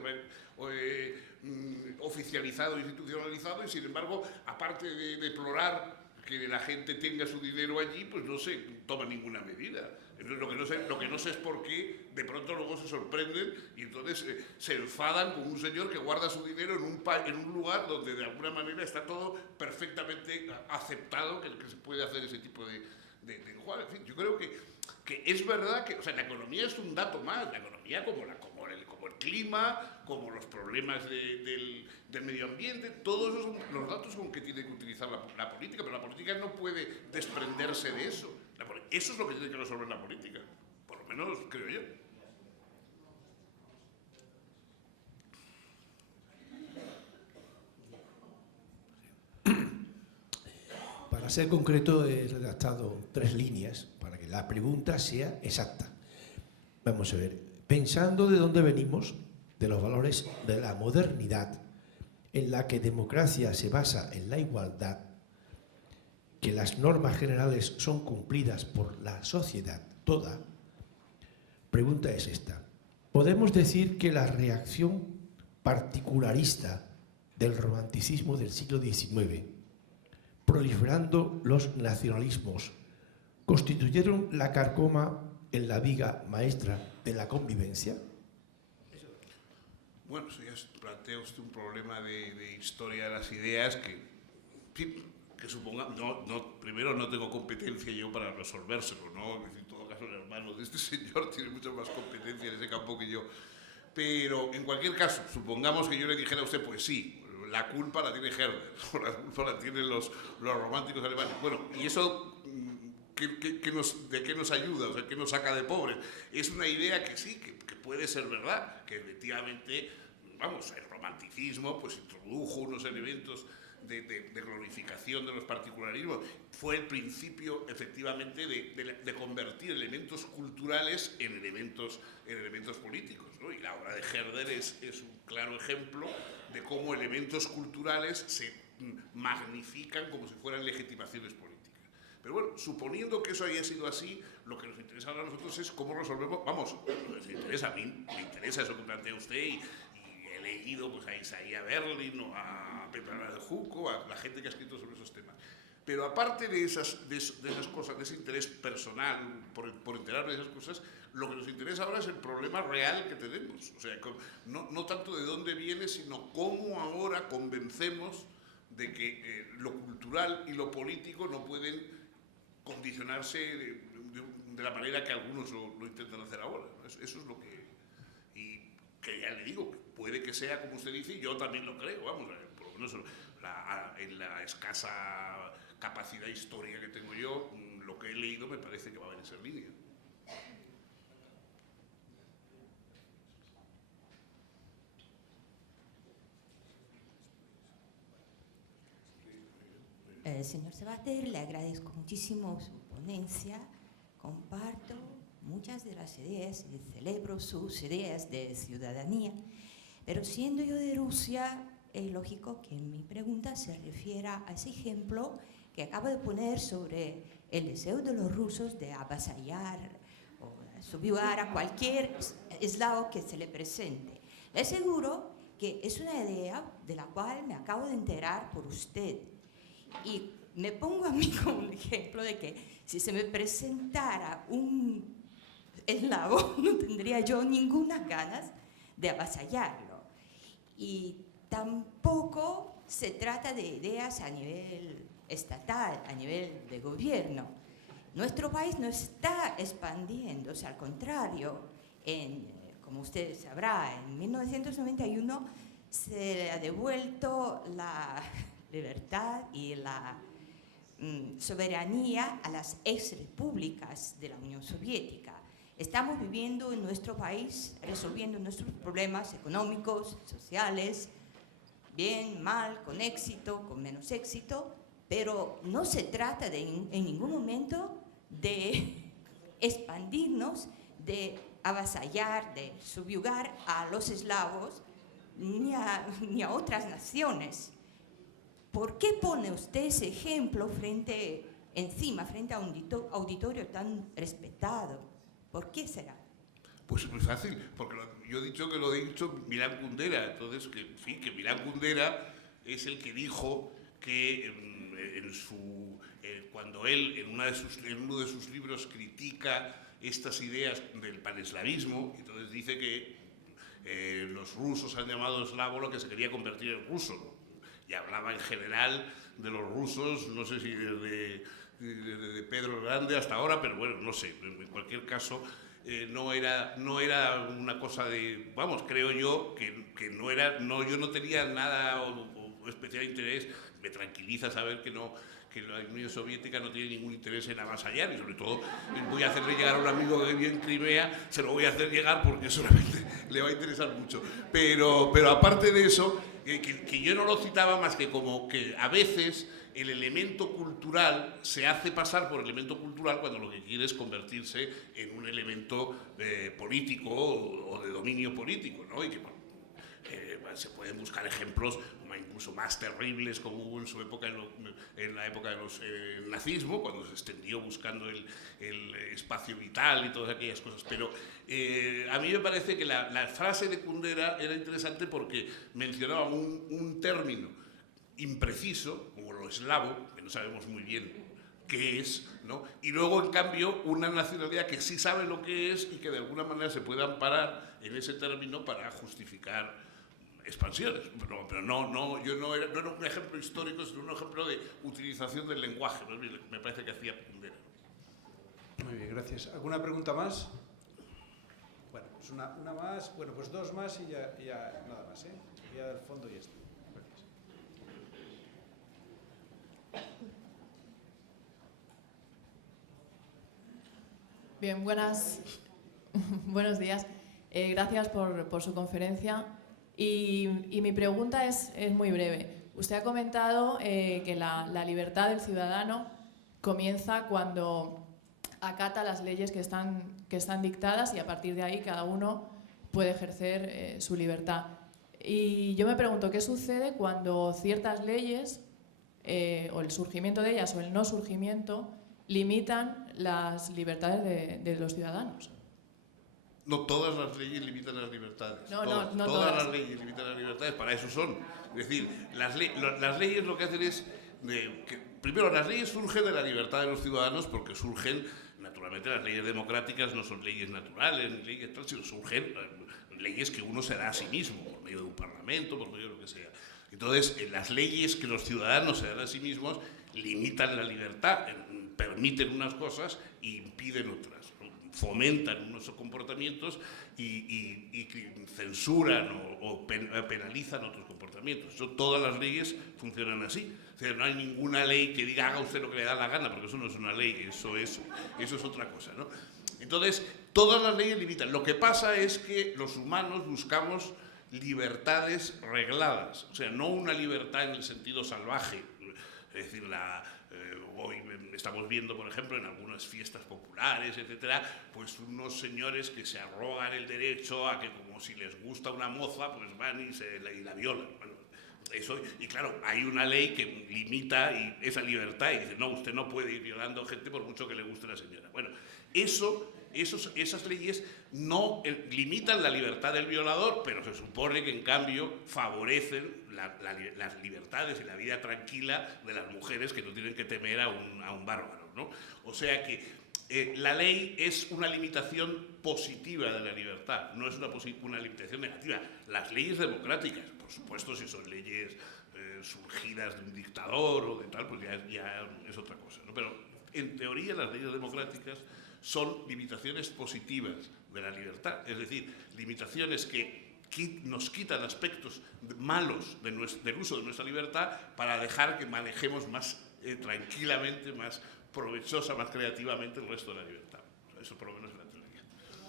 oficializado, institucionalizado, y sin embargo, aparte de deplorar que la gente tenga su dinero allí, pues no se toma ninguna medida. Entonces, lo que no sé es por qué de pronto luego se sorprenden y entonces se enfadan con un señor que guarda su dinero en un lugar donde de alguna manera está todo perfectamente aceptado, que se puede hacer ese tipo de enjuague. En fin, yo creo que es verdad que, o sea, la economía es un dato más, la economía como el clima, como los problemas del medio ambiente, todos esos son los datos con que tiene que utilizar la política, pero la política no puede desprenderse de eso. Eso es lo que tiene que resolver la política, por lo menos creo yo. Para ser concreto, he redactado 3 líneas para que la pregunta sea exacta. Vamos a ver, pensando de dónde venimos, de los valores de la modernidad, en la que democracia se basa en la igualdad, que las normas generales son cumplidas por la sociedad toda, pregunta es esta. ¿Podemos decir que la reacción particularista del romanticismo del siglo XIX, proliferando los nacionalismos, constituyeron la carcoma en la viga maestra de la convivencia? Bueno, eso ya plantea usted un problema de historia de las ideas que suponga, primero no tengo competencia yo para resolvérselo, ¿no? En todo caso, el hermano de este señor tiene mucha más competencia en ese campo que yo. Pero, en cualquier caso, supongamos que yo le dijera a usted, pues sí, la culpa la tiene Herder, o la culpa la tienen los románticos alemanes. Bueno, ¿y eso de qué nos ayuda? O sea, ¿qué nos saca de pobres? Es una idea que sí, que puede ser verdad, que efectivamente, vamos, el romanticismo pues introdujo unos elementos de glorificación de los particularismos. Fue el principio, efectivamente, de convertir elementos culturales en elementos políticos, ¿no? Y la obra de Herder es un claro ejemplo de cómo elementos culturales se magnifican como si fueran legitimaciones políticas. Pero bueno, suponiendo que eso haya sido así, lo que nos interesa ahora a nosotros es cómo resolvemos, vamos, nos interesa a mí, me interesa eso que plantea usted y he leído pues, a Isaiah Berlin o a Petra de Juco, a la gente que ha escrito sobre esos temas. Pero aparte de esas cosas, de ese interés personal por enterarme de esas cosas, lo que nos interesa ahora es el problema real que tenemos. O sea, no tanto de dónde viene, sino cómo ahora convencemos de que lo cultural y lo político no pueden condicionarse de la manera que algunos lo intentan hacer ahora. Eso es lo que... Y que ya le digo, puede que sea como usted dice, y yo también lo creo, vamos, por lo menos en la escasa capacidad histórica que tengo yo, lo que he leído me parece que va a venir en línea. Señor Sabater, le agradezco muchísimo su ponencia, comparto muchas de las ideas y celebro sus ideas de ciudadanía, pero siendo yo de Rusia, es lógico que mi pregunta se refiera a ese ejemplo que acabo de poner sobre el deseo de los rusos de avasallar o subyugar a cualquier eslavo que se le presente. Le aseguro que es una idea de la cual me acabo de enterar por usted. Y me pongo a mí como un ejemplo de que si se me presentara un eslavo, no tendría yo ninguna ganas de avasallarlo. Y tampoco se trata de ideas a nivel estatal, a nivel de gobierno. Nuestro país no está expandiéndose, al contrario, como usted sabrá, en 1991 se le ha devuelto la libertad y la soberanía a las exrepúblicas de la Unión Soviética. Estamos viviendo en nuestro país, resolviendo nuestros problemas económicos, sociales, bien, mal, con éxito, con menos éxito, pero no se trata en ningún momento de expandirnos, de avasallar, de subyugar a los eslavos ni a otras naciones. ¿Por qué pone usted ese ejemplo frente a un auditorio tan respetado? ¿Por qué será? Pues es muy fácil, porque yo he dicho que lo ha dicho Milán Kundera. Entonces, que Milán Kundera es el que dijo que cuando él en uno de sus libros critica estas ideas del paneslavismo, entonces dice que los rusos han llamado eslavo lo que se quería convertir en ruso, ¿no? Y hablaba en general de los rusos, no sé si desde Pedro el Grande hasta ahora, pero bueno, no sé, en cualquier caso no era una cosa de, vamos, creo yo que no era, yo no tenía nada o especial interés. Me tranquiliza saber que la Unión Soviética no tiene ningún interés en avasallar, y sobre todo voy a hacerle llegar a un amigo que vive en Crimea, se lo voy a hacer llegar porque solamente le va a interesar mucho. Pero aparte de eso, que yo no lo citaba más que como que a veces el elemento cultural se hace pasar por elemento cultural cuando lo que quiere es convertirse en un elemento político o de dominio político, ¿no? Y que se pueden buscar ejemplos incluso más terribles como hubo en su época, en la época del nazismo, cuando se extendió buscando el espacio vital y todas aquellas cosas. Pero a mí me parece que la frase de Kundera era interesante porque mencionaba un término impreciso, como lo eslavo, que no sabemos muy bien qué es, ¿no? Y luego, en cambio, una nacionalidad que sí sabe lo que es y que de alguna manera se puede amparar en ese término para justificar expansiones. Pero yo no era un ejemplo histórico, sino un ejemplo de utilización del lenguaje, ¿no? Me parece que hacía Kundera. Muy bien, gracias. ¿Alguna pregunta más? Bueno, pues una más, bueno, pues dos más y ya nada más, ¿eh? Ya del fondo y esto. Gracias. Bien, buenos días. Gracias por su conferencia. Y mi pregunta es muy breve. Usted ha comentado que la libertad del ciudadano comienza cuando acata las leyes que están dictadas y a partir de ahí cada uno puede ejercer su libertad. Y yo me pregunto, ¿qué sucede cuando ciertas leyes, o el surgimiento de ellas o el no surgimiento, limitan las libertades de los ciudadanos? No todas las leyes limitan las libertades. No todas las leyes limitan las libertades, para eso son. Es decir, las leyes lo que hacen es... primero, las leyes surgen de la libertad de los ciudadanos porque surgen, naturalmente, las leyes democráticas no son leyes naturales, ni leyes tal, sino surgen leyes que uno se da a sí mismo, por medio de un parlamento, por medio de lo que sea. Entonces, las leyes que los ciudadanos se dan a sí mismos limitan la libertad, permiten unas cosas e impiden otras. Fomentan unos comportamientos y censuran o penalizan otros comportamientos. Todas las leyes funcionan así. O sea, no hay ninguna ley que diga haga usted lo que le da la gana, porque eso no es una ley, eso es otra cosa, ¿no? Entonces, todas las leyes limitan. Lo que pasa es que los humanos buscamos libertades regladas, o sea, no una libertad en el sentido salvaje, es decir, hoy estamos viendo, por ejemplo, en algunas fiestas populares, etcétera, pues unos señores que se arrogan el derecho a que, como si les gusta una moza, pues van y la violan. Bueno, eso, y claro, hay una ley que limita esa libertad y dice, no, usted no puede ir violando gente por mucho que le guste la señora. Bueno, esas leyes no limitan la libertad del violador, pero se supone que en cambio favorecen las libertades y la vida tranquila de las mujeres que no tienen que temer a un bárbaro, ¿no? O sea que la ley es una limitación positiva de la libertad, no es una limitación negativa. Las leyes democráticas, por supuesto, si son leyes surgidas de un dictador o de tal, pues ya es otra cosa, ¿no? Pero en teoría las leyes democráticas son limitaciones positivas de la libertad, es decir, limitaciones que nos quitan aspectos malos del uso de nuestra libertad para dejar que manejemos más tranquilamente, más provechosa, más creativamente el resto de la libertad. O sea, eso por lo menos es la teoría.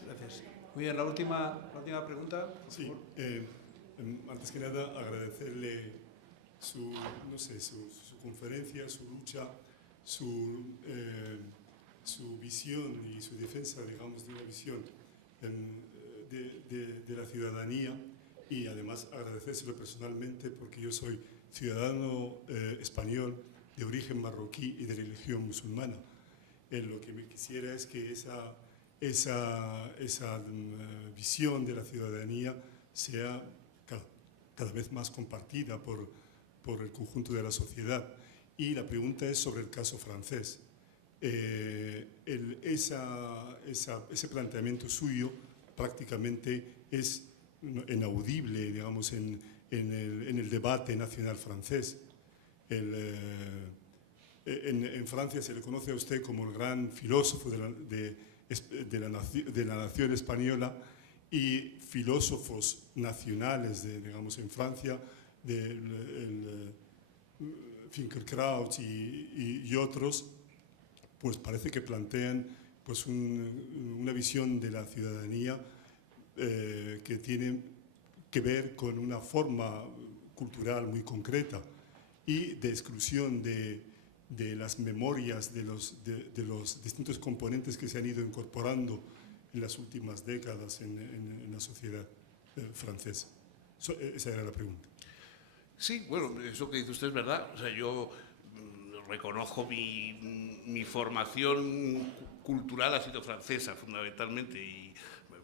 Gracias. Muy bien, la última pregunta. Sí, antes que nada agradecerle su conferencia, su lucha, su visión y su defensa, digamos, de una visión de la ciudadanía, y además agradecérselo personalmente porque yo soy ciudadano español de origen marroquí y de religión musulmana. Lo que me quisiera es que esa visión de la ciudadanía sea cada vez más compartida por el conjunto de la sociedad. Y la pregunta es sobre el caso francés. Ese planteamiento suyo prácticamente es inaudible, digamos, en el debate nacional francés. En Francia se le conoce a usted como el gran filósofo de la nación española, y filósofos nacionales, digamos, en Francia, Finkielkraut y otros, pues parece que plantean pues una visión de la ciudadanía que tiene que ver con una forma cultural muy concreta. y de exclusión de las memorias de los distintos componentes que se han ido incorporando en las últimas décadas en la sociedad francesa. Esa era la pregunta. Sí, bueno, eso que dice usted es verdad. O sea, yo reconozco mi formación cultural ha sido francesa fundamentalmente, y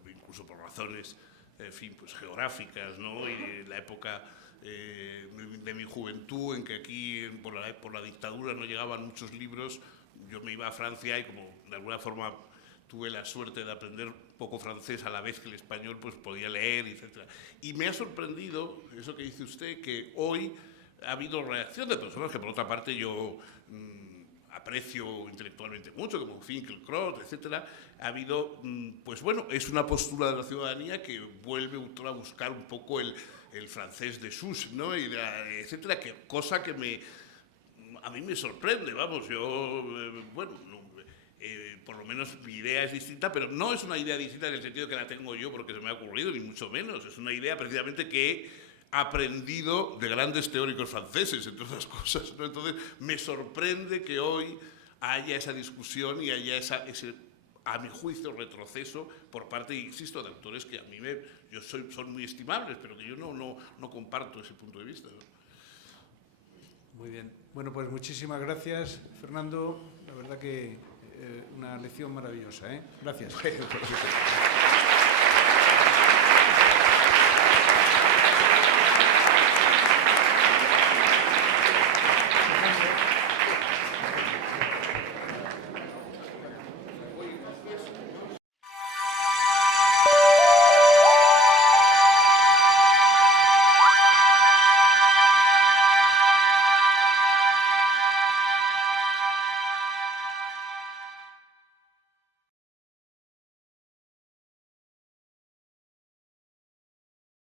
incluso por razones, en fin, pues geográficas, ¿no? Y la época de mi juventud, en que aquí por la dictadura no llegaban muchos libros, yo me iba a Francia y como de alguna forma tuve la suerte de aprender poco francés a la vez que el español, pues podía leer, etc. Y me ha sorprendido eso que dice usted, que hoy ha habido reacción de personas que por otra parte yo aprecio intelectualmente mucho, como Finkielkraut, etc. Ha habido, pues bueno, es una postura de la ciudadanía que vuelve a buscar un poco el francés de sus, ¿no? Y etcétera, cosa que a mí me sorprende, vamos, yo, bueno, no, por lo menos mi idea es distinta, pero no es una idea distinta en el sentido que la tengo yo porque se me ha ocurrido, ni mucho menos. Es una idea precisamente que he aprendido de grandes teóricos franceses, entre otras cosas, ¿no? Entonces, me sorprende que hoy haya esa discusión y haya ese, a mi juicio, retroceso por parte, insisto, de autores que a mí son muy estimables, pero que yo no comparto ese punto de vista, ¿no? Muy bien. Bueno, pues muchísimas gracias, Fernando. La verdad que una lección maravillosa, ¿eh? Gracias.